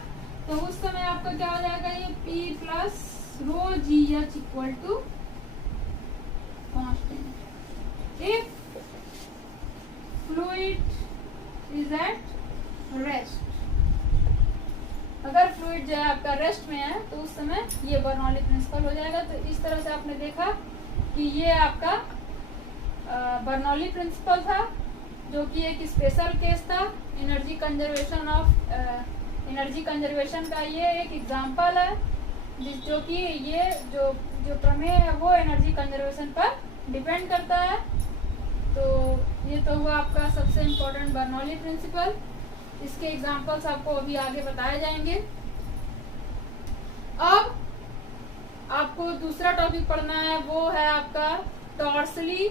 तो उस समय आपका क्या हो जाएगा, ये P plus rho G H equal to constant if fluid is at rest. अगर फ्लूइड जो है आपका रेस्ट में है, तो उस समय ये बर्नौली प्रिंसिपल हो जाएगा। तो इस तरह से आपने देखा कि ये आपका बर्नौली प्रिंसिपल था, जो कि एक स्पेशल केस था। एनर्जी कंजर्वेशन का ये एक एग्जांपल है, जो कि ये जो प्रमेय है वो एनर्जी कंजर्वेशन पर डिपेंड करता है। तो ये तो हुआ आपका सबसे इम्पोर्टेंट बर्नौली प्रिंसिपल। इसके एग्जांपल्स आपको अभी आगे बताए जाएंगे। अब आपको दूसरा टॉपिक पढ़ना है, वो है आपका टॉर्सली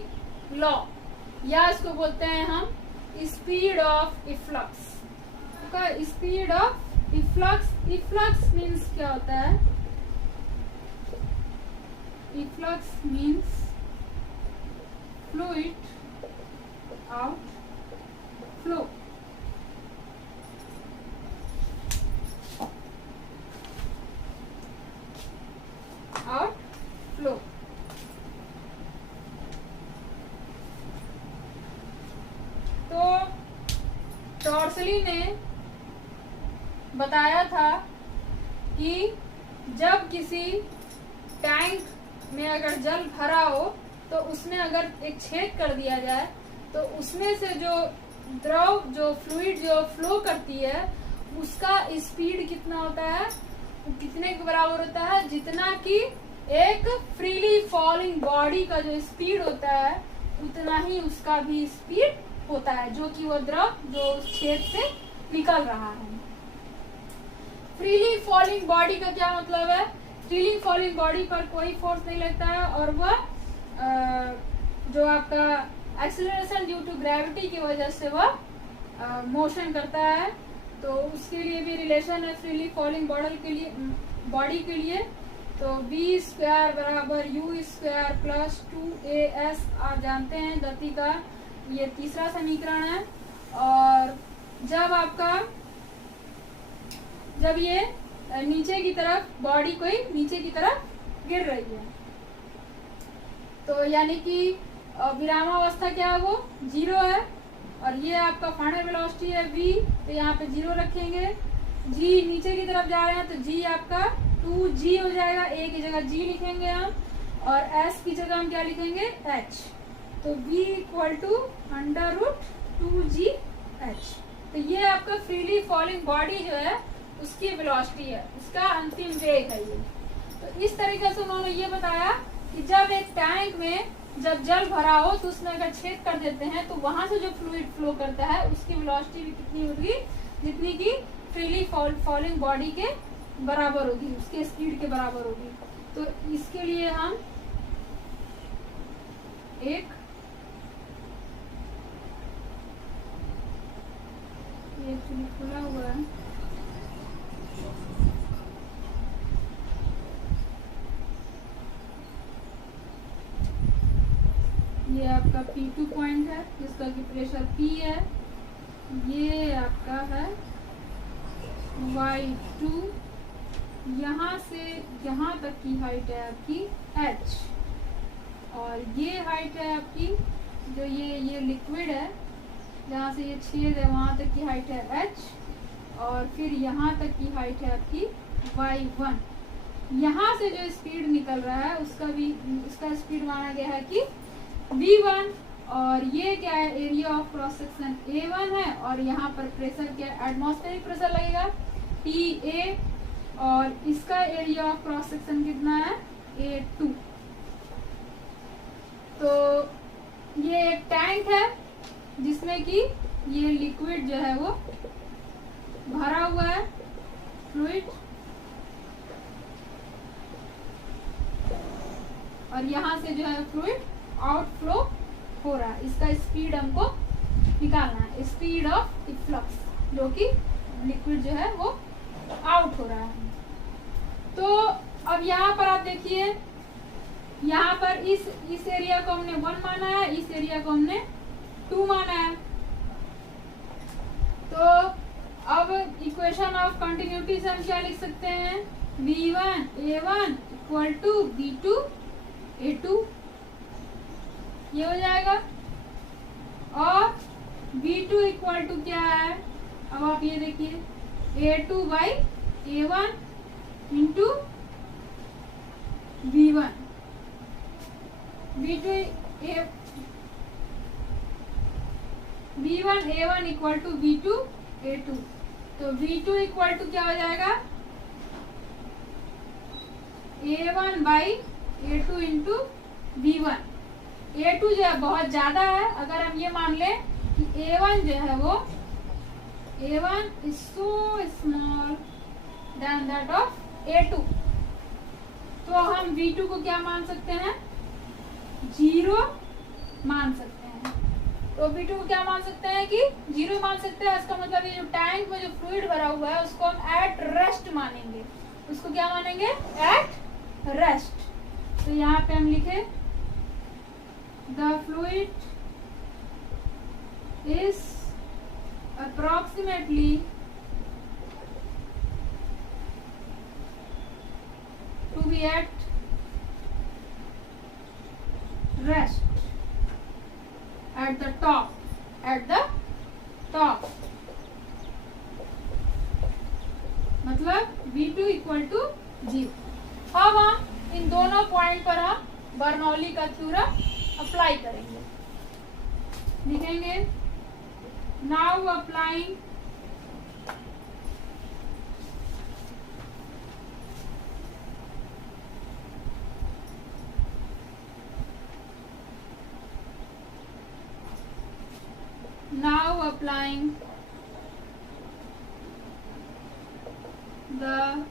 लॉ, या इसको बोलते हैं हम speed of efflux. Speed of efflux means क्या होता है, efflux means fluid out flow. Outflow. तो टॉर्सली ने बताया था कि जब किसी टैंक में अगर जल भरा हो, तो उसमें अगर एक छेद कर दिया जाए, तो उसमें से जो द्रव, जो फ्लूइड जो फ्लो करती है, उसका स्पीड कितना होता है, कितने के बराबर होता है, जितना कि एक फ्रीली फॉलिंग बॉडी का जो स्पीड होता है, उतना ही उसका भी स्पीड होता है, जो कि वो द्रव जो उस छेद से निकल रहा है। फ्रीली फॉलिंग बॉडी का क्या मतलब है, फ्रीली फॉलिंग बॉडी पर कोई फोर्स नहीं लगता है, और वह जो आपका एक्सेलरेशन ड्यू टू ग्रेविटी की वजह से वह मोशन करता है। तो उसके लिए भी रिलेशन है फ्रीली फॉलिंग बॉडी के लिए। तो v स्क्वायर बराबर u स्क्वायर प्लस 2as आप जानते हैं गति का ये तीसरा समीकरण है। और जब ये नीचे की तरफ बॉडी कोई नीचे की तरफ गिर रही है, तो यानी कि विरामावस्था क्या है, वो 0 है। और ये आपका फाइनल वेलोसिटी है v, तो यहाँ पे 0 रखेंगे। g नीचे की तरफ जा रहे हैं तो g आपका 2g हो जाएगा, a की जगह g लिखेंगे हम, और s की जगह हम क्या लिखेंगे, h। तो v इक्वल टू √2gh। तो ये आपका फ्रीली फॉलिंग बॉडी जो है उसकी वेलोसिटी है, उसका अंतिम वेग है ये। तो इस तरीके से उन्होंने ये बताया कि जब एक टैंक में जब जल भरा हो तो उसमें अगर छेद कर देते हैं तो वहां से जो फ्लूइड फ्लो करता है उसकी वेलोसिटी भी कितनी होगी, जितनी की फ्रीली फॉलिंग बॉडी के बराबर होगी, उसके स्पीड के बराबर होगी। तो इसके लिए हम एक ये खुला हुआ है, ये आपका P2 पॉइंट है जिसका कि प्रेशर P है, ये आपका है Y2, यहाँ से यहाँ तक की हाइट है आपकी H, और ये हाइट है आपकी जो ये लिक्विड है, जहाँ से ये छेद है वहाँ तक की हाइट है H, और फिर यहाँ तक की हाइट है आपकी Y1। यहाँ से जो स्पीड निकल रहा है उसका स्पीड माना गया है कि V1, और ये क्या है, area of cross section A1 है, और यहाँ पर प्रेशर क्या है, एटमॉस्फेरिक प्रेशर लगेगा TA, और इसका एरिया ऑफ क्रॉस सेक्शन कितना है, A2। तो ये एक टैंक है जिसमें कि ये लिक्विड जो है वो भरा हुआ है, फ्लूइड, और यहाँ से जो है फ्लूइड आउटफ्लो हो रहा है। इसका स्पीड हमको निकालना है, स्पीड ऑफ इफ्लक्स, जो कि लिक्विड जो है वो आउट हो रहा है। तो अब यहाँ पर आप देखिए, यहाँ पर इस एरिया को हमने 1 माना है, इस एरिया को हमने 2 माना है। तो अब इक्वेशन ऑफ कंटिन्यूटी से हम क्या लिख सकते हैं, V1A1 इक्वल टू V2A2, ये हो जाएगा। और V2 इक्वल टू क्या है, अब आप ये देखिए, A2/A1 into V1, V1A1 equal to V2A2। तो V2 इक्वल टू क्या हो जाएगा, A1/A2 इंटू V1। A2 जो है बहुत ज्यादा है, अगर हम ये मान लें कि A1 जो है वो A1 is so small than that of A2, तो हम V2 को क्या मान सकते हैं, 0 मान सकते हैं। तो V2 को क्या मान सकते हैं कि 0 मान सकते हैं। इसका मतलब ये जो टैंक में जो फ्लूइड भरा हुआ है उसको हम एट रेस्ट मानेंगे, उसको क्या मानेंगे, एट रेस्ट। तो यहाँ पे हम लिखे the fluid is approximately to be at rest at the top, मतलब V2 इक्वल टू 0। अब हम इन दोनों पॉइंट पर हम बर्नौली का थ्योरम अप्लाई करेंगे, लिखेंगे now applying the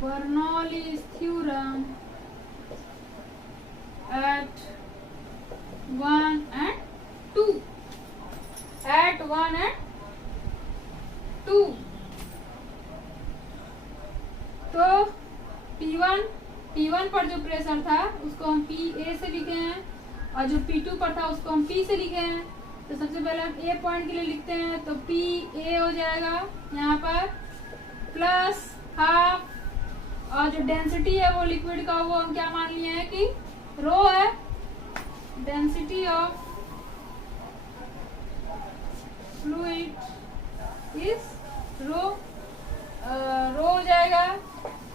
Bernoulli's theorem at 1 and 2, at 1 and 2। तो P1 पर जो प्रेशर था उसको हम PA से लिखे हैं, और जो P2 पर था उसको हम P से लिखे हैं। तो सबसे पहले हम A पॉइंट के लिए लिखते हैं, तो PA हो जाएगा यहाँ पर प्लस हाफ, और जो डेंसिटी है वो लिक्विड का वो हम क्या मान लिए हैं कि रो है, डेंसिटी ऑफ फ्लूइड इज रो, रो हो जाएगा।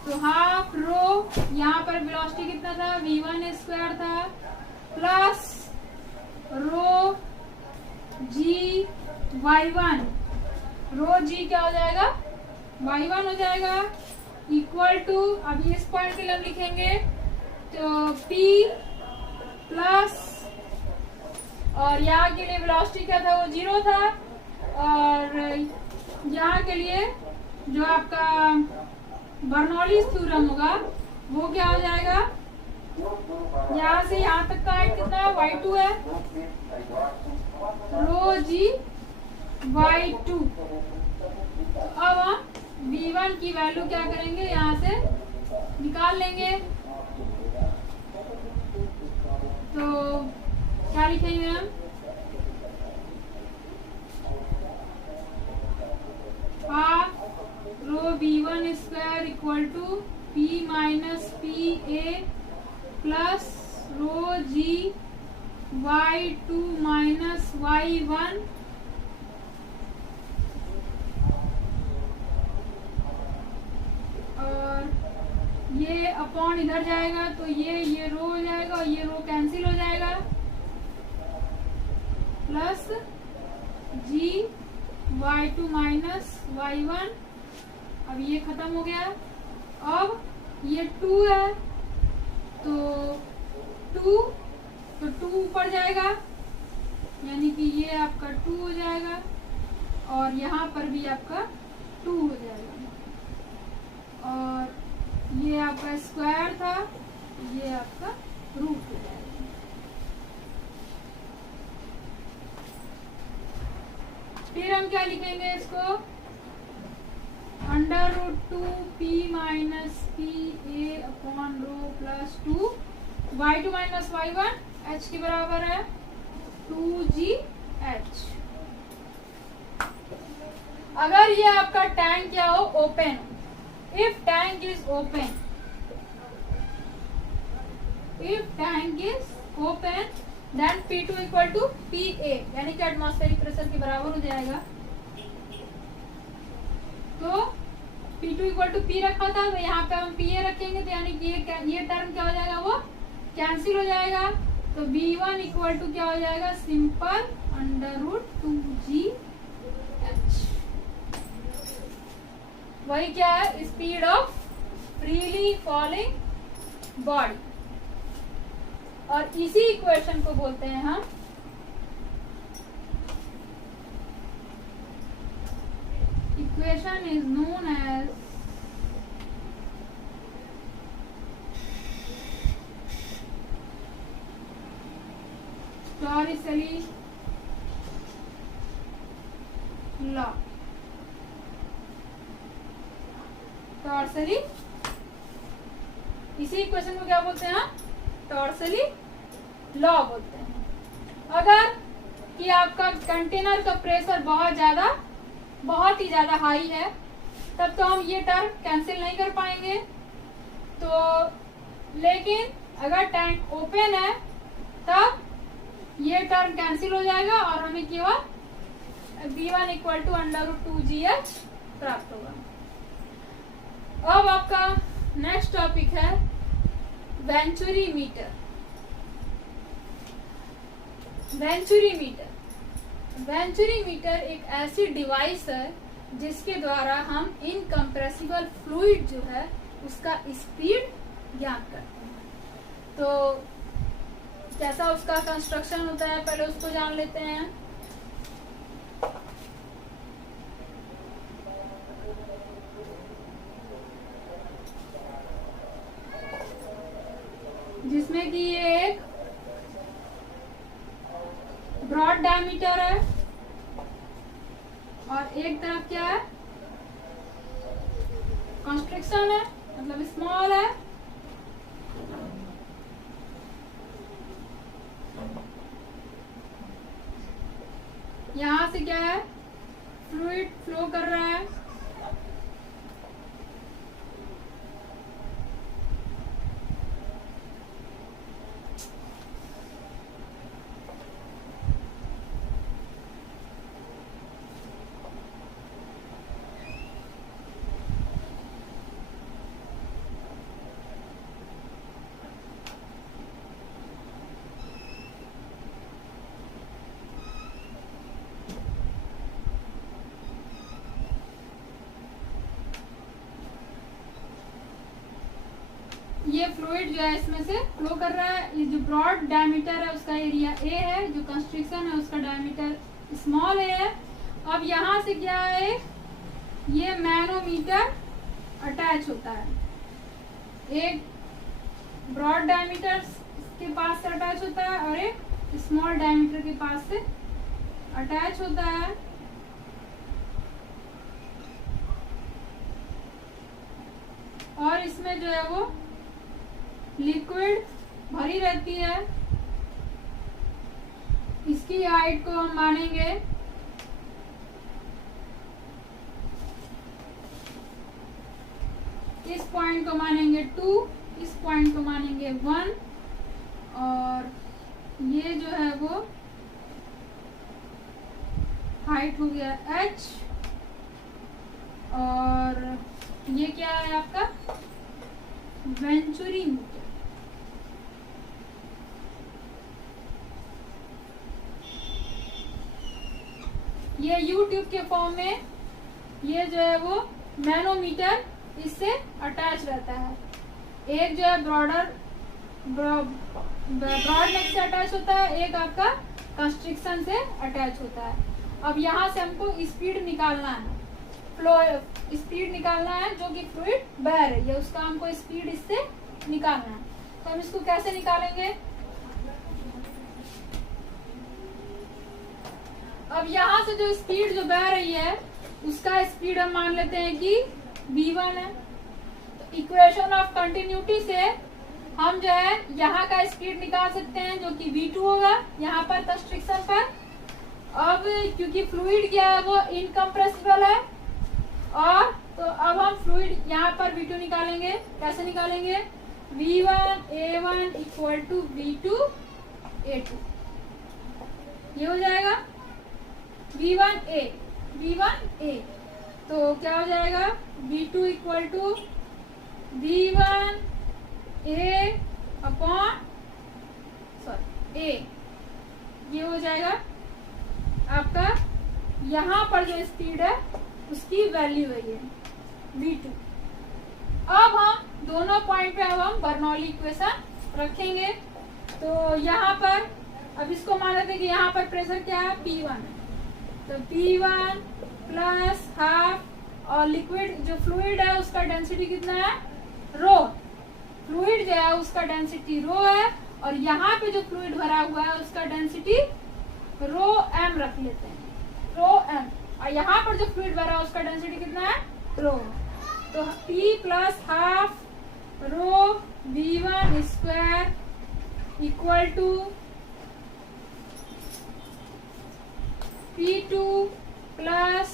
तो हाफ रो, यहाँ पर वेलोसिटी कितना था, v1 स्क्वायर था, प्लस रो जी y1, रो जी क्या हो जाएगा, y1 हो जाएगा, इक्वल टू, अभी इस पॉइंट के लिए हम लिखेंगे तो p प्लस, और यहाँ के लिए वेलोसिटी क्या था, वो 0 था, और यहाँ के लिए जो आपका बर्नौलीज थ्योरम होगा वो क्या हो जाएगा, यहाँ से यहाँ तक का हाइट कितना है, y2 है, रो जी y2। अब हम v1 की वैल्यू क्या करेंगे, यहाँ से निकाल लेंगे। तो क्या लिखेंगे हम, half rho v1 square equal to p minus P A plus rho G y2 minus y1 और ये अपॉन इधर जाएगा तो ये रो हो जाएगा और ये रो कैंसिल हो जाएगा, प्लस जी y2 माइनस y1। अब ये खत्म हो गया। अब ये 2 है तो 2 ऊपर जाएगा, यानी कि ये आपका 2 हो जाएगा और यहाँ पर भी आपका 2 हो जाएगा, और ये आपका स्क्वायर था, ये आपका रूट हो जाएगा। फिर हम क्या लिखेंगे इसको, under root 2 p minus P A upon rho plus 2 y2 minus y1 h के बराबर है 2gh। अगर ये आपका टैंक क्या हो, open, if tank is open, then P2 equal to PA, यानी कि एटमॉस्फेरिक प्रेशर के बराबर हो जाएगा। तो P2 इक्वल टू P रखा था, तो यहाँ पे हम PA रखेंगे, तो यानी कि ये टर्म क्या हो जाएगा, वो कैंसिल हो जाएगा। तो B1 इक्वल टू क्या हो जाएगा, सिंपल अंडर रूट 2gh। वही क्या है, speed of freely falling body, और इसी इक्वेशन को बोलते हैं हम equation is known as Torricelli's law. Torricelli, इसी इक्वेशन को क्या बोलते हैं, टॉर्सली लॉ बोलते हैं। अगर कि आपका कंटेनर का प्रेशर बहुत ही ज्यादा हाई है, तब तो हम ये टर्म कैंसिल नहीं कर पाएंगे। तो लेकिन अगर टैंक ओपन है तब ये टर्म कैंसिल हो जाएगा और हमें केवल B1 equal to under root 2gh प्राप्त होगा। अब आपका नेक्स्ट टॉपिक है वेंचुरी मीटर। वेंचुरी मीटर एक ऐसी डिवाइस है जिसके द्वारा हम इनकम्प्रेसिबल फ्लूइड जो है उसका स्पीड ज्ञात करते हैं। तो कैसा उसका कंस्ट्रक्शन होता है, पहले उसको जान लेते हैं। जिसमें कि ये एक ब्रॉड डायमीटर है और एक तरफ क्या है, कंस्ट्रक्शन है, मतलब स्मॉल है। यहाँ से क्या है, फ्लूइड फ्लो कर रहा है। ये फ्लूइड जो है इसमें से फ्लो कर रहा है। ये जो ब्रॉड डायमीटर है उसका एरिया ए है, जो कंस्ट्रिक्शन है उसका डायमीटर स्मॉल ए है। अब यहाँ से क्या है, ये मैनोमीटर अटैच होता है, एक ब्रॉड डायमीटर के पास से अटैच होता है और एक स्मॉल डायमीटर के पास से अटैच होता है। और इसमें जो है वो लिक्विड भरी रहती है। इसकी हाइट को हम मानेंगे इस पॉइंट को मानेंगे 2, इस पॉइंट को मानेंगे 1 और ये जो है वो हाइट हो गया h और ये क्या है आपका वेंचुरी मीटर। ये यूट्यूब के फॉर्म में ये जो है वो मैनोमीटर इससे अटैच रहता है। एक जो है ब्रॉड नेक से अटैच होता है, एक आपका कंस्ट्रिक्शन से अटैच होता है। अब यहाँ से हमको स्पीड निकालना है, फ्लो स्पीड निकालना है जो कि फ्लूइड बह रही है, उसका हमको स्पीड इससे निकालना है। तो हम इसको कैसे निकालेंगे? अब यहाँ से जो स्पीड जो बह रही है उसका स्पीड हम मान लेते हैं कि v1 है। तो इक्वेशन ऑफ कंटिन्यूटी से हम जो है यहाँ का स्पीड निकाल सकते हैं जो कि v2 होगा यहाँ पर कंस्ट्रिक्शन पर। अब क्योंकि फ्लूइड क्या है वो इनकम्प्रेसिबल है, और तो अब हम फ्लूइड यहाँ पर v2 निकालेंगे। कैसे निकालेंगे? v1 a1 equal to v2 a2, ये हो जाएगा v1 a। तो क्या हो जाएगा? v2 equal to v1 a upon a, ये हो जाएगा आपका यहाँ पर जो स्पीड है उसकी वैल्यू है ये v2। अब हम दोनों पॉइंट पे अब हम बर्नौली इक्वेशन रखेंगे। तो यहाँ पर अब इसको मान लेते हैं कि यहाँ पर प्रेशर क्या है? P1 है। तो P1 प्लस हाफ, और लिक्विड जो फ्लूइड है उसका डेंसिटी कितना है? रो। फ्लूइड जो है उसका डेंसिटी रो है, और यहाँ पे जो फ्लूइड भरा हुआ है उसका डेंसिटी रो m रख लेते हैं, रो m। और यहाँ पर जो फ्लूइड भरा है उसका डेंसिटी कितना है? रो। तो P plus half rho v1 square equal to P2 plus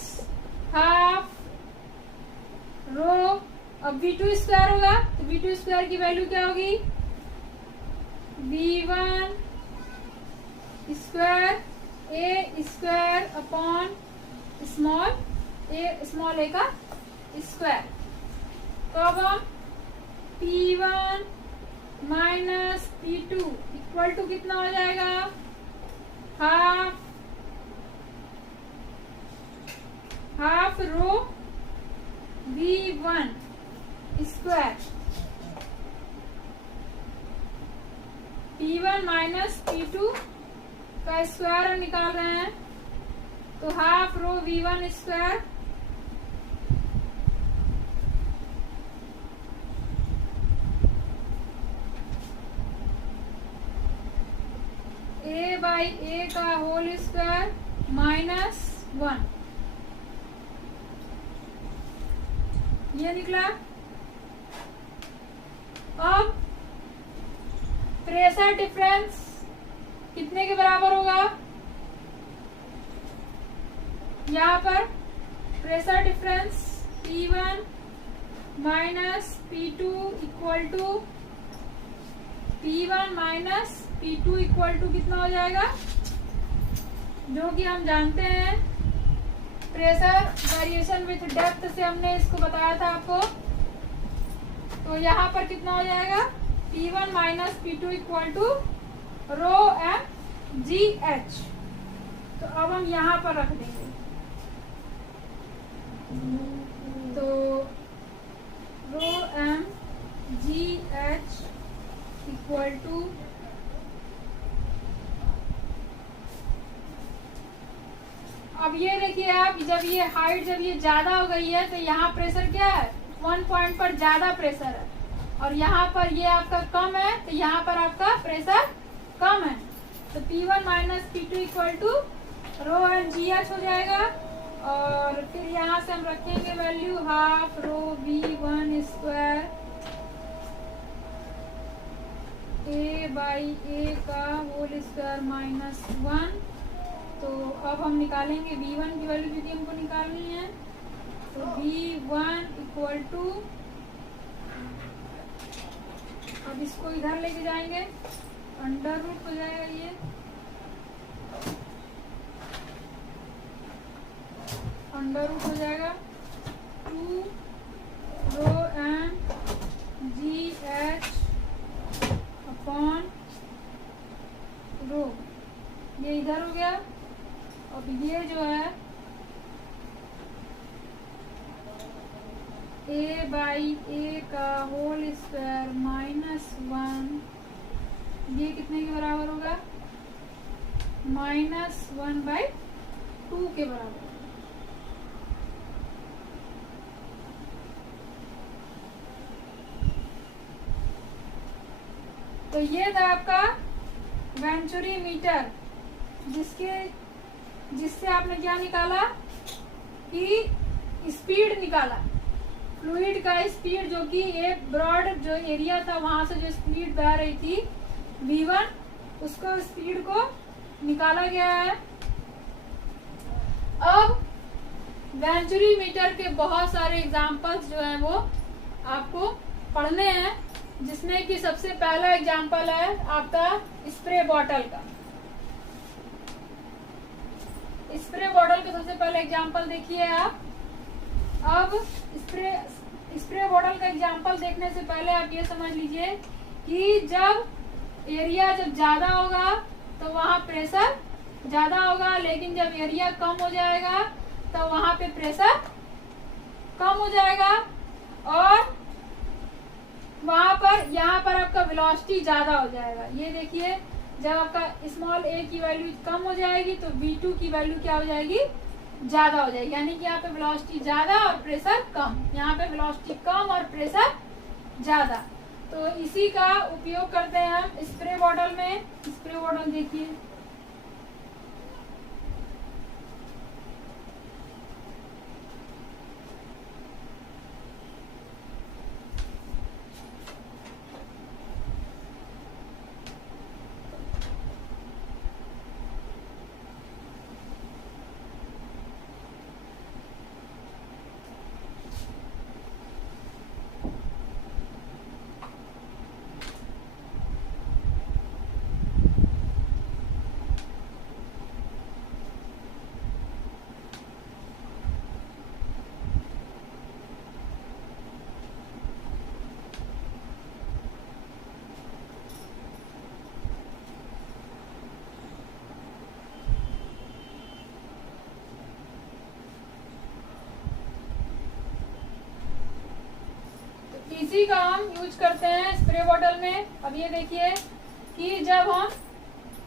half rho. अब v2 स्क्वायर होगा तो v2 स्क्वायर की वैल्यू क्या होगी? v1 square a square upon small a का स्क्वायर। तो अब हम P1 minus P2 equal to कितना हो जाएगा? Half rho v1 square. P1 minus P2 का स्क्वायर हम निकाल रहे हैं, तो half rho v1 square a by a का होल स्क्वायर माइनस 1, ये निकला। अब प्रेशर डिफरेंस कितने के बराबर होगा? यहाँ पर pressure difference P1 minus P2 equal to P1 minus P2 equal to कितना हो जाएगा? जो कि हम जानते हैं प्रेशर वेरिएशन विथ डेप्थ से हमने इसको बताया था आपको। तो यहाँ पर कितना हो जाएगा? P1 minus P2 equal to rho M G H. तो अब हम यहाँ पर रख देंगे, तो rho M GH equal to अब ये देखिए आप, जब ये हाइट जब ये ज्यादा हो गई है तो यहाँ प्रेशर क्या है, 1 पॉइंट पर ज्यादा प्रेशर है, और यहाँ पर ये आपका कम है तो यहाँ पर आपका प्रेशर कम है। तो P1 minus P2 equal to rho and GH हो जाएगा। और फिर यहाँ से हम रखेंगे value half rho V1 square A by A का होल स्क्वायर माइनस 1। तो अब हम निकालेंगे V1 की वैल्यू, क्योंकि हमको निकालनी है। तो V1 इक्वल टू, अब इसको इधर लेके जाएंगे, अंडर रूट हो जाएगा ये, अंडर रूट हो जाएगा 2 रो एम GH अपॉन रो, ये इधर हो गया। अब ये जो है A बाई A का होल स्क्वायर माइनस 1, ये कितने के बराबर होगा, -1/2 के बराबर। तो ये था आपका वेंचुरी मीटर, जिससे आपने क्या निकाला कि स्पीड निकाला, फ्लूइड का स्पीड, जो कि एक ब्रॉड जो एरिया था वहां से जो स्पीड बह रही थी V1, उसको स्पीड को निकाला गया है। अब वेंचुरी मीटर के बहुत सारे एग्जांपल्स जो हैं वो आपको पढ़ने हैं, जिसमें कि सबसे पहला एग्जांपल है आपका स्प्रे बॉटल का। स्प्रे बॉटल का सबसे पहले एग्जांपल देखिए आप। अब स्प्रे बॉटल का एग्जांपल देखने से पहले आप ये समझ लीजिए कि जब एरिया जब ज्यादा होगा तो वहां प्रेशर ज्यादा होगा, लेकिन जब एरिया कम हो जाएगा तो वहां पे प्रेशर कम हो जाएगा, और वहां पर यहाँ पर आपका वेलोसिटी ज्यादा हो जाएगा। ये देखिए, जब आपका स्मॉल a की वैल्यू कम हो जाएगी तो V2 की वैल्यू क्या हो जाएगी, ज्यादा हो जाएगी। यानी कि यहाँ पे वेलोसिटी ज्यादा और प्रेशर कम, यहाँ पे वेलोसिटी कम और प्रेशर ज्यादा। तो इसी का उपयोग करते हैं हम स्प्रे बॉटल में। स्प्रे बॉटल देखिए, इसी का हम यूज करते हैं स्प्रे बॉटल में। अब ये देखिए कि जब हम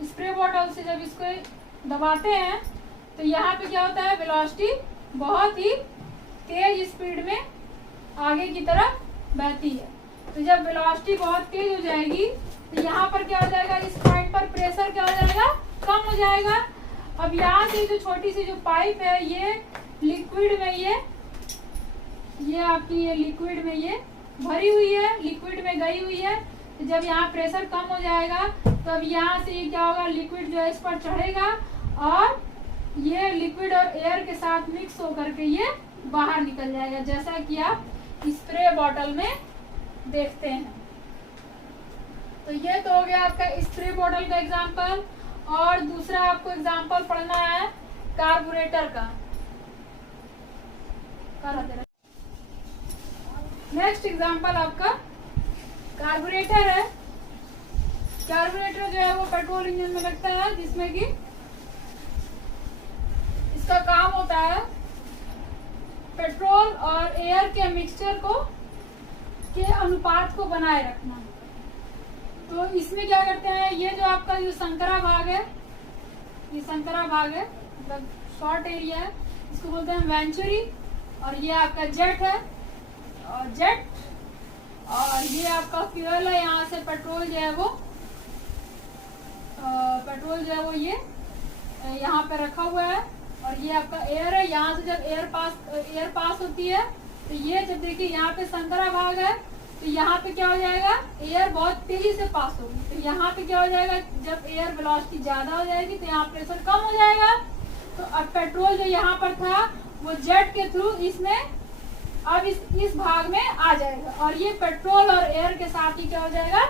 स्प्रे बॉटल से जब इसको दबाते हैं तो यहाँ पे क्या होता है, वेलोसिटी बहुत ही तेज स्पीड में आगे की तरफ बहती है। तो जब वेलोसिटी बहुत तेज हो जाएगी तो यहाँ पर क्या हो जाएगा, इस पॉइंट पर प्रेशर क्या हो जाएगा, कम हो जाएगा। अब यहाँ से जो छोटी सी जो पाइप है ये लिक्विड में, ये आपकी ये लिक्विड में ये भरी हुई है, लिक्विड में गई हुई है। तो जब यहाँ प्रेशर कम हो जाएगा तो अब यहाँ से ये क्या होगा, लिक्विड जो है इस पर चढ़ेगा और ये लिक्विड और एयर के साथ मिक्स होकर के ये बाहर निकल जाएगा, जैसा कि आप स्प्रे बॉटल में देखते हैं। तो ये तो हो गया आपका स्प्रे बॉटल का एग्जाम्पल। और दूसरा आपको एग्जाम्पल पढ़ना है कार्बोरेटर का। नेक्स्ट एग्जाम्पल आपका कार्बोरेटर है। कार्बोरेटर जो है वो पेट्रोल इंजन में लगता है, जिसमें कि इसका काम होता है पेट्रोल और एयर के मिक्सचर को के अनुपात को बनाए रखना। तो इसमें क्या करते हैं, ये जो आपका जो संकरा भाग है, ये संकरा भाग है, मतलब शॉर्ट एरिया है, इसको बोलते हैं वेंचुरी। और ये आपका जेट है, और जेट, और ये आपका फ्यूल है। यहाँ से पेट्रोल जो है वो पेट्रोल जो है वो ये यहाँ पे रखा हुआ है। और ये आपका एयर है, यहाँ से जब एयर पास होती है तो ये जब देखिए यहाँ पे संकरा भाग है, तो यहाँ पे क्या हो जाएगा, एयर बहुत तेजी से पास होगी। तो यहाँ पे क्या हो जाएगा, जब एयर वेलोसिटी ज्यादा हो जाएगी तो यहाँ प्रेशर कम हो जाएगा। तो अब पेट्रोल जो यहाँ पर था वो जेट के थ्रू इसमें अब इस भाग में आ जाएगा, और ये पेट्रोल और एयर के साथ ही क्या हो जाएगा,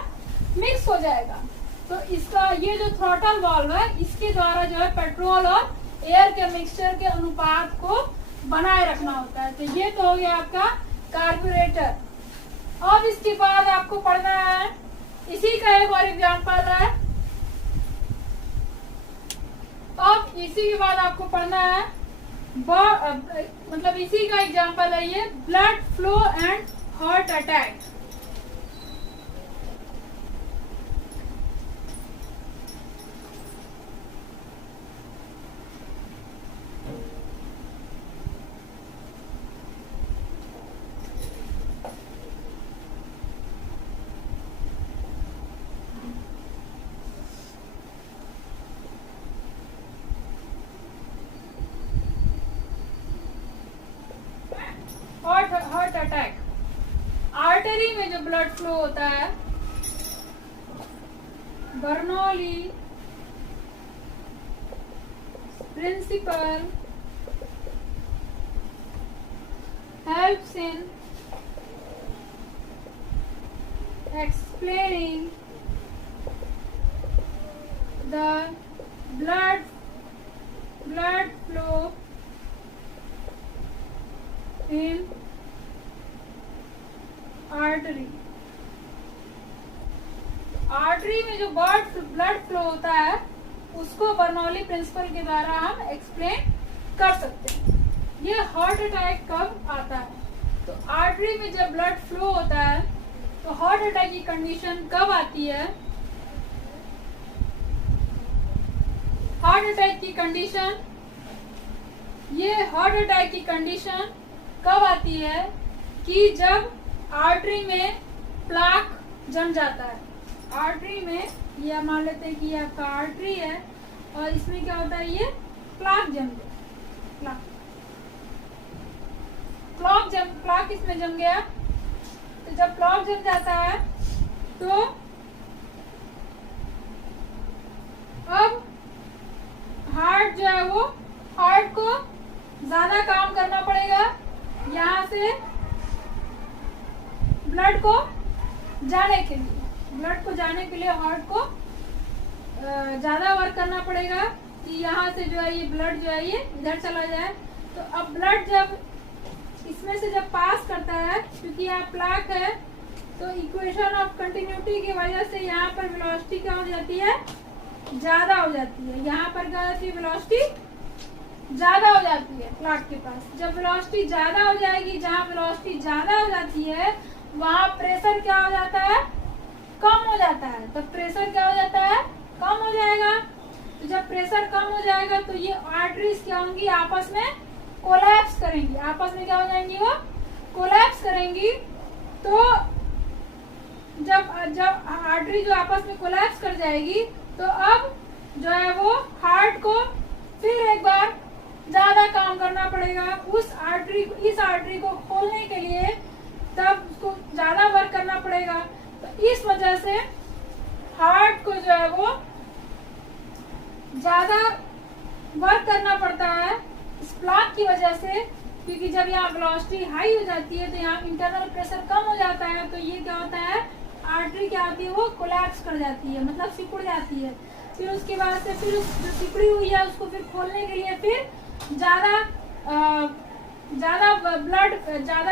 मिक्स हो जाएगा। तो इसका ये जो थ्रॉटल वाल्व है, इसके द्वारा जो है पेट्रोल और एयर के मिक्सचर के अनुपात को बनाए रखना होता है। तो ये तो हो गया आपका कार्बोरेटर। अब इसके बाद आपको पढ़ना है, इसी का एक और एग्जाम्पल है। अब इसी के बाद आपको पढ़ना है मतलब इसी का एग्जाम्पल है ये, blood flow and heart attack. Heart attack, artery में जो ब्लड फ्लो होता है, Bernoulli principle helps in explaining the blood flow in artery. Artery में जो ब्लड फ्लो होता है उसको बर्नौली प्रिंसिपल के द्वारा हम एक्सप्लेन कर सकते हैं। ये हार्ट अटैक कब आता है, तो आर्टरी में जब ब्लड फ्लो होता है तो हार्ट अटैक की कंडीशन कब आती है। हार्ट अटैक की कंडीशन, ये हार्ट अटैक की कंडीशन कब आती है कि जब आर्टरी में प्लाक जम जाता है। आर्टरी में ये मान लेते हैं कि ये आपका आर्टरी है और इसमें क्या होता है, ये प्लाक जम गया, प्लाक इसमें जम गया। तो जब प्लाक जम जाता है तो अब हार्ट जो है वो, हार्ट को ज्यादा काम करना पड़ेगा, यहाँ से ब्लड को जाने के लिए हार्ट को ज्यादा वर्क करना पड़ेगा कि यहाँ से जो है ये ब्लड जो है ये इधर चला जाए। तो अब ब्लड जब इसमें से जब पास करता है, क्योंकि यहाँ प्लाक है, तो इक्वेशन ऑफ कंटिन्यूटी की वजह से यहाँ पर वेलोसिटी क्या हो जाती है, ज्यादा हो जाती है। यहाँ पर क्या होती है, वेलोसिटी ज्यादा हो जाती है प्लाक के पास। जब वेलोसिटी ज्यादा हो जाएगी, जहाँ वेलोसिटी ज्यादा हो जाती है वहाँ प्रेशर क्या हो जाता है, कम हो जाता है। तब प्रेशर क्या हो जाता है, कम हो जाएगा। तो जब प्रेशर कम हो जाएगा तो ये आर्टरीज क्या होंगी, आपस में कोलैप्स करेंगी। आपस में क्या हो जाएंगी, वो कोलैप्स करेंगी। तो जब आर्टरी जो आपस में कोलैप्स कर जाएगी तो अब जो है वो हार्ट को फिर एक बार ज्यादा काम करना पड़ेगा इस आर्टरी को खोलने के लिए, तब उसको ज्यादा वर्क करना पड़ेगा। तो इस वजह से हार्ट को जो है वो ज्यादा वर्क करना पड़ता है इस प्लाक की वजह से, क्योंकि जब यहाँ वेलोसिटी हाई हो जाती है तो यहाँ इंटरनल प्रेशर कम हो जाता है। तो ये क्या होता है, आर्टरी क्या होती है, वो कोलैप्स कर जाती है, मतलब सिकुड़ जाती है। फिर उसके बाद से फिर जो सिकुड़ी हुई है उसको फिर खोलने के लिए फिर ज्यादा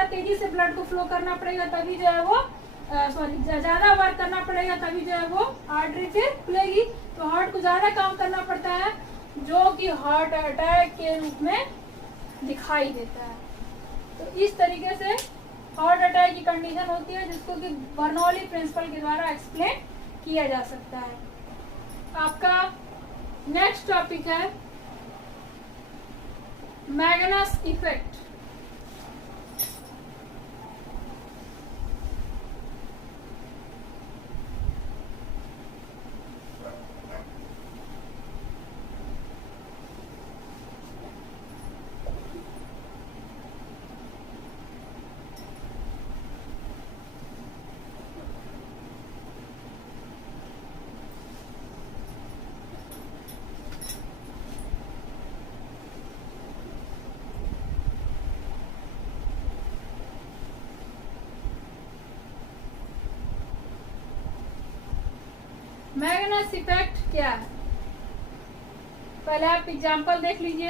तेजी से ब्लड को फ्लो करना पड़ेगा, तभी जो है वो ज्यादा वर्क करना पड़ेगा, तभी जो है वो आर्टरी फिर खुलेगी। तो हार्ट को ज्यादा काम करना पड़ता है, जो कि हार्ट अटैक के रूप में दिखाई देता है। तो इस तरीके से हार्ट अटैक की कंडीशन होती है, जिसको कि बर्नौली प्रिंसिपल के द्वारा एक्सप्लेन किया जा सकता है। आपका नेक्स्ट टॉपिक है मैग्नस इफेक्ट। मैग्नस इफेक्ट क्या है? पहले आप एग्जांपल देख लीजिए।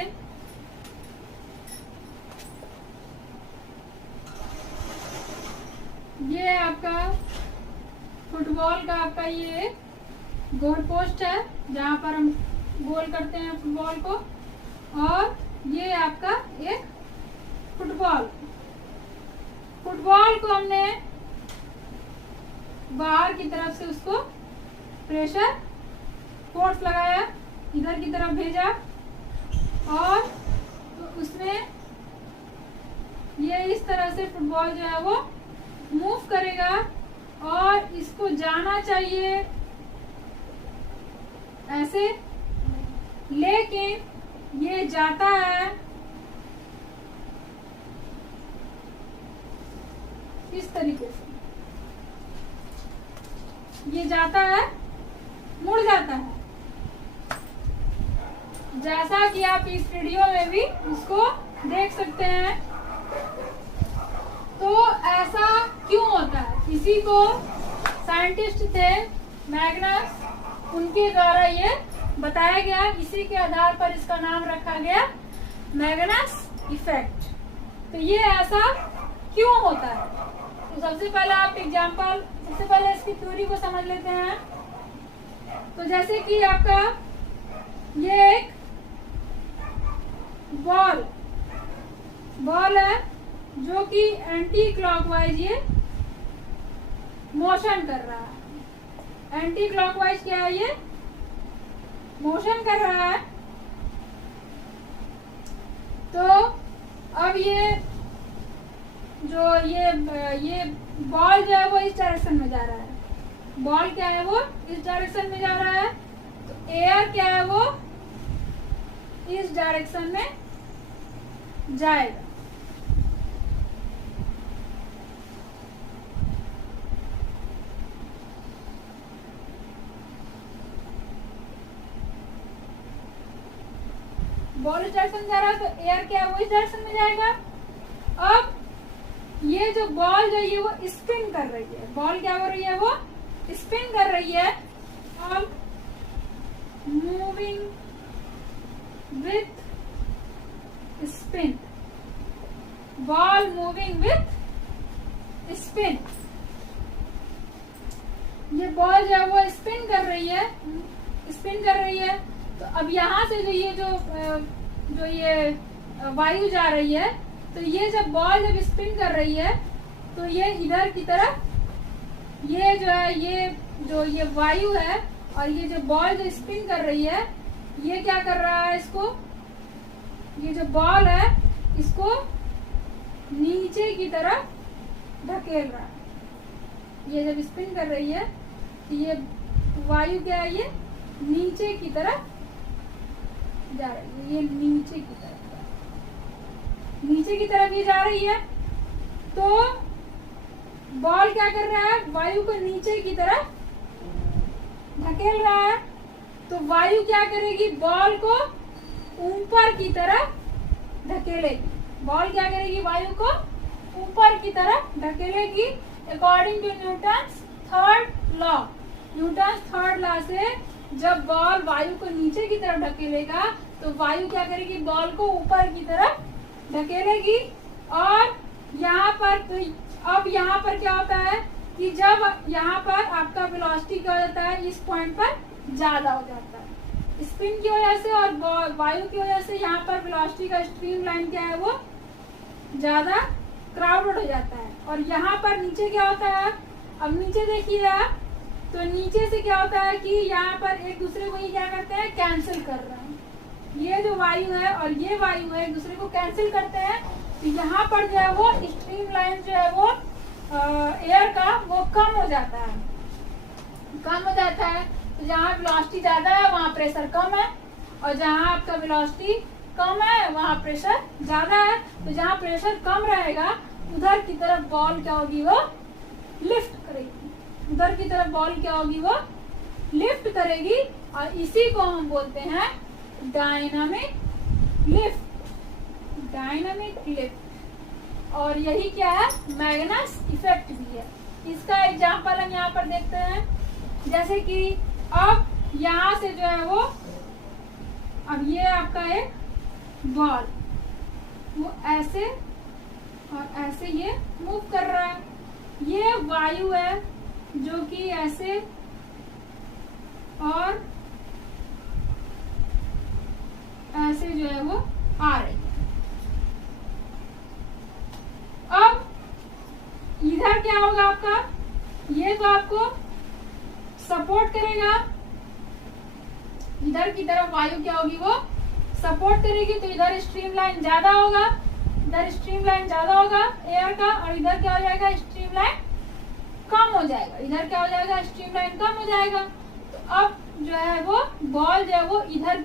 ये आपका फुटबॉल का आपका ये गोल पोस्ट है, जहां पर हम गोल करते हैं फुटबॉल को, और ये आपका एक फुटबॉल को हमने बाहर की तरफ से उसको प्रेशर फोर्स लगाया, इधर की तरफ भेजा, और तो उसमें ये इस तरह से फुटबॉल जो है वो मूव करेगा, और इसको जाना चाहिए ऐसे, लेकिन ये जाता है इस तरीके से, ये जाता है, मुड़ जाता है, जैसा कि आप इस वीडियो में भी उसको देख सकते हैं। तो ऐसा क्यों होता है? किसी को साइंटिस्ट थे मैग्नस, उनके द्वारा ये बताया गया, इसी के आधार पर इसका नाम रखा गया मैग्नस इफेक्ट। तो ये ऐसा क्यों होता है? तो सबसे पहले इसकी थ्योरी को समझ लेते हैं। तो जैसे कि आपका ये एक बॉल है जो कि एंटी क्लॉकवाइज ये मोशन कर रहा है। एंटी क्लॉकवाइज क्या है? ये मोशन कर रहा है। तो अब ये बॉल जो है वो इस डायरेक्शन में जा रहा है, बॉल क्या है वो इस डायरेक्शन में जा रहा है, तो एयर क्या है वो इस डायरेक्शन में जाएगा। बॉल इस डायरेक्शन में जा रहा है, तो एयर क्या है वो इस डायरेक्शन में जाएगा। अब ये जो बॉल जो ये वो स्पिन कर रही है, बॉल क्या हो रही है? वो स्पिन कर रही है, और moving with spin, ball moving with spin. ये बॉल जो है वो स्पिन कर रही है। तो अब यहाँ से जो ये वायु जा रही है, तो ये जब बॉल स्पिन कर रही है, तो ये इधर की तरफ ये जो है ये वायु है, और ये जो बॉल जो स्पिन कर रही है, ये क्या कर रहा है? इसको, ये जो बॉल है इसको नीचे की तरफ धकेल रहा है। ये जब स्पिन कर रही है, तो ये वायु क्या है? ये नीचे की तरफ जा रही है, ये नीचे की तरफ ये जा रही है। तो बॉल क्या कर रहा है? वायु को नीचे की तरफ धकेल रहा है। तो वायु क्या करेगी? बॉल को ऊपर की तरफ धकेलेगी। बॉल क्या करेगी? वायु को ऊपर की तरफ धकेलेगी, according to Newton's third law से जब बॉल वायु को नीचे की तरफ धकेलेगा, तो वायु क्या करेगी? बॉल को ऊपर की तरफ धकेलेगी। और यहाँ पर अब यहाँ पर क्या होता है कि जब यहाँ पर आपका वेलोसिटी क्या हो जाता है? इस पॉइंट पर ज्यादा हो जाता है स्पिन की वजह से, और वायु की वजह से यहाँ पर वेलोसिटी का स्ट्रीम लाइन क्या है? वो ज्यादा क्राउडेड हो जाता है। और यहाँ पर नीचे क्या होता है, अब नीचे देखिए आप, तो नीचे से क्या होता है कि यहाँ पर एक दूसरे को ये क्या करते हैं, कैंसिल कर रहे हैं। ये जो वायु है और ये वायु है एक दूसरे को कैंसिल करते हैं, तो यहाँ पर जो है वो स्ट्रीम लाइन जो है वो एयर का वो कम हो जाता है, कम हो जाता है। तो जहाँ वेलोसिटी ज्यादा है वहाँ प्रेशर कम है, और जहाँ आपका वेलोसिटी कम है वहाँ प्रेशर ज्यादा है। तो जहाँ प्रेशर कम रहेगा उधर की तरफ बॉल क्या होगी, वो लिफ्ट करेगी, उधर की तरफ बॉल क्या होगी, वो लिफ्ट करेगी। और इसी को हम बोलते हैं डायनामिक लिफ्ट, डायनामिक लिफ्ट। और यही क्या है, मैग्नस इफेक्ट भी है। इसका एग्जांपल हम यहाँ पर देखते हैं, जैसे कि अब यहाँ से जो है वो, अब ये आपका एक बॉल वो ऐसे और ऐसे ये मूव कर रहा है, ये वायु है जो कि ऐसे और ऐसे जो है वो आ रही है। अब इधर क्या होगा आपका, ये तो आपको सपोर्ट करेगा, इधर की तरफ वायु क्या होगी, वो सपोर्ट करेगी। तो इधर स्ट्रीम लाइन ज्यादा होगा, इधर स्ट्रीम लाइन ज्यादा होगा एयर का, और इधर क्या हो जाएगा, स्ट्रीम लाइन कम हो जाएगा, इधर क्या हो जाएगा, स्ट्रीम लाइन कम हो जाएगा। तो अब जो है वो बॉल जो है वो इधर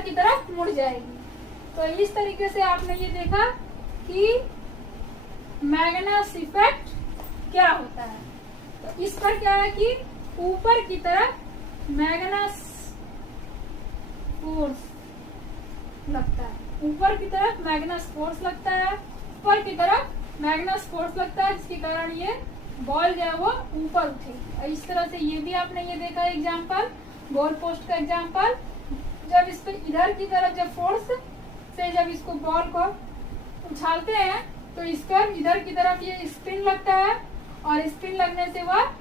की तरफ मुड़ जाएगी। तो इस तरीके से आपने ये देखा कि मैग्नस इफेक्ट क्या होता है। तो इस पर क्या है कि ऊपर की तरफ मैग्नस फोर्स लगता है, ऊपर की तरफ मैग्नस फोर्स लगता है, ऊपर की तरफ मैग्नस फोर्स लगता है, जिसके कारण ये बॉल जो है वो ऊपर उठेगी। इस तरह से ये भी आपने ये देखा एग्जांपल, गोल पोस्ट का एग्जांपल। जब इस पे इधर की तरफ जब फोर्स से जब इसको बॉल को उछालते हैं तो इस पर इधर की तरफ ये स्पिन लगता है, और स्पिन लगने से वह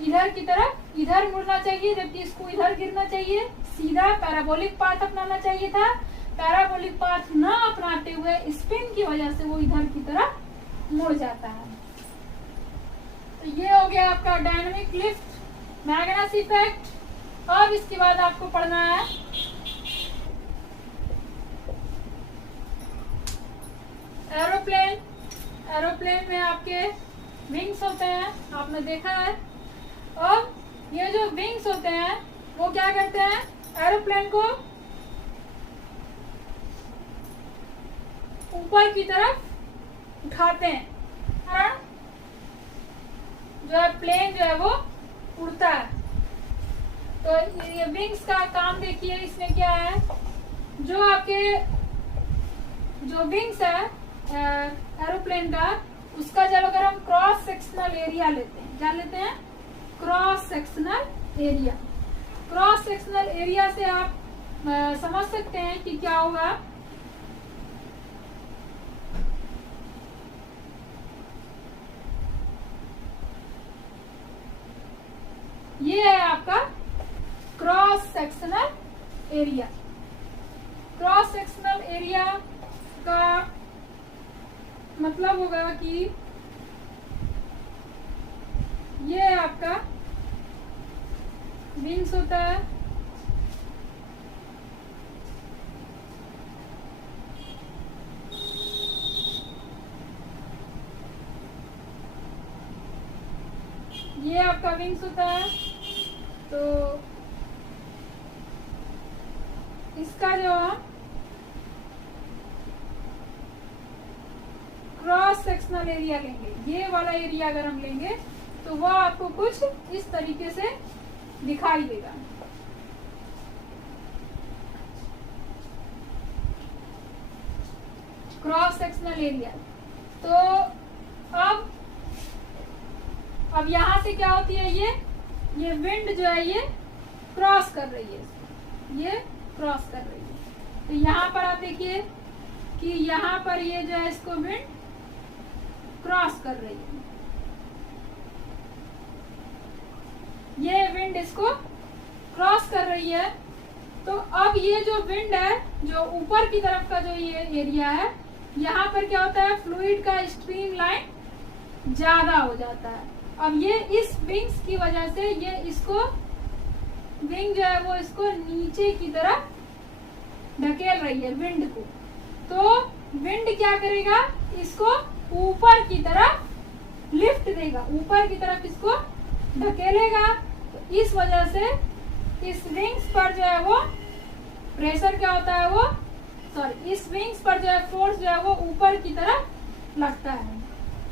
इधर की तरफ इधर मुड़ना चाहिए, जबकि इसको इधर गिरना चाहिए, सीधा पैराबोलिक पाथ अपनाना चाहिए था। पैराबोलिक पाथ न अपनाते हुए स्पिन की वजह से वो इधर की तरफ मुड़ जाता है। तो ये हो गया आपका डायनामिक लिफ्ट, मैग्नस इफेक्ट। अब इसके बाद आपको पढ़ना है एरोप्लेन। एरोप्लेन में आपके विंग्स होते हैं, आपने देखा है। और ये जो विंग्स होते हैं वो क्या करते हैं, एरोप्लेन को ऊपर की तरफ उठाते हैं, हाँ? जो है प्लेन जो है वो उड़ता है। तो ये विंग्स का काम देखिए, इसमें क्या है, जो आपके जो विंग्स है एरोप्लेन का, उसका जब अगर हम क्रॉस सेक्शनल एरिया लेते हैं, क्या लेते हैं, cross sectional area. Cross sectional area से आप समझ सकते हैं कि क्या होगा। ये है आपका cross sectional area. Cross sectional area का मतलब होगा कि ये आपका विंग्स होता है, ये आपका विंग्स होता है। तो इसका जो क्रॉस सेक्शनल एरिया लेंगे, ये वाला एरिया अगर हम लेंगे तो वह आपको कुछ इस तरीके से दिखाई देगा। Cross sectional area. तो अब यहां से क्या होती है, ये विंड जो है ये क्रॉस कर रही है, ये क्रॉस कर रही है। तो यहाँ पर आप देखिए कि यहाँ पर ये जो है इसको विंड क्रॉस कर रही है, ये विंड इसको क्रॉस कर रही है। तो अब ये जो विंड है, जो ऊपर की तरफ का जो ये एरिया है, यहाँ पर क्या होता है, फ्लूइड का स्ट्रीम लाइन ज्यादा हो जाता है। अब ये इस विंग्स की वजह से ये इसको विंग जो है वो इसको नीचे की तरफ ढकेल रही है विंड को। तो विंड क्या करेगा, इसको ऊपर की तरफ लिफ्ट देगा, ऊपर की तरफ इसको ढकेलेगा। तो इस वजह से इस विंग्स पर जो है वो प्रेशर क्या होता है वो, सॉरी, इस विंग्स पर जो है फोर्स जो है वो ऊपर की तरफ लगता है।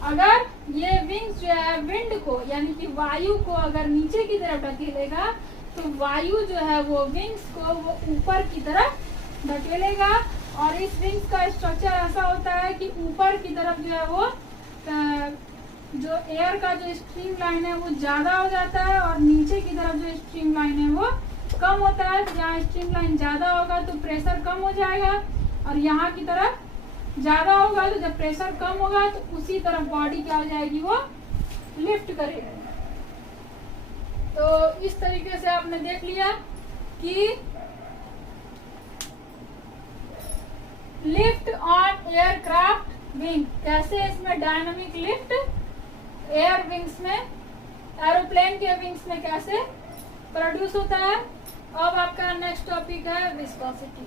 अगर ये विंग्स जो है विंड को यानी कि वायु को अगर नीचे की तरफ ढकेलेगा तो वायु जो है वो विंग्स को वो ऊपर की तरफ ढकेलेगा। और इस विंग्स का स्ट्रक्चर ऐसा होता है कि ऊपर की तरफ जो है वो जो एयर का जो स्ट्रीम लाइन है वो ज्यादा हो जाता है और नीचे की तरफ जो स्ट्रीम लाइन है वो कम होता है। जहाँ स्ट्रीम लाइन ज्यादा होगा तो प्रेशर कम हो जाएगा और यहाँ की तरफ ज्यादा होगा, तो जब प्रेशर कम होगा तो उसी तरफ बॉडी क्या हो जाएगी, वो लिफ्ट करेगी। तो इस तरीके से आपने देख लिया कि लिफ्ट ऑन एयरक्राफ्ट विंग, कैसे इसमें डायनामिक लिफ्ट एयर विंग्स में, एरोप्लेन के विंग्स में कैसे प्रोड्यूस होता है। अब आपका नेक्स्ट टॉपिक है विस्कोसिटी।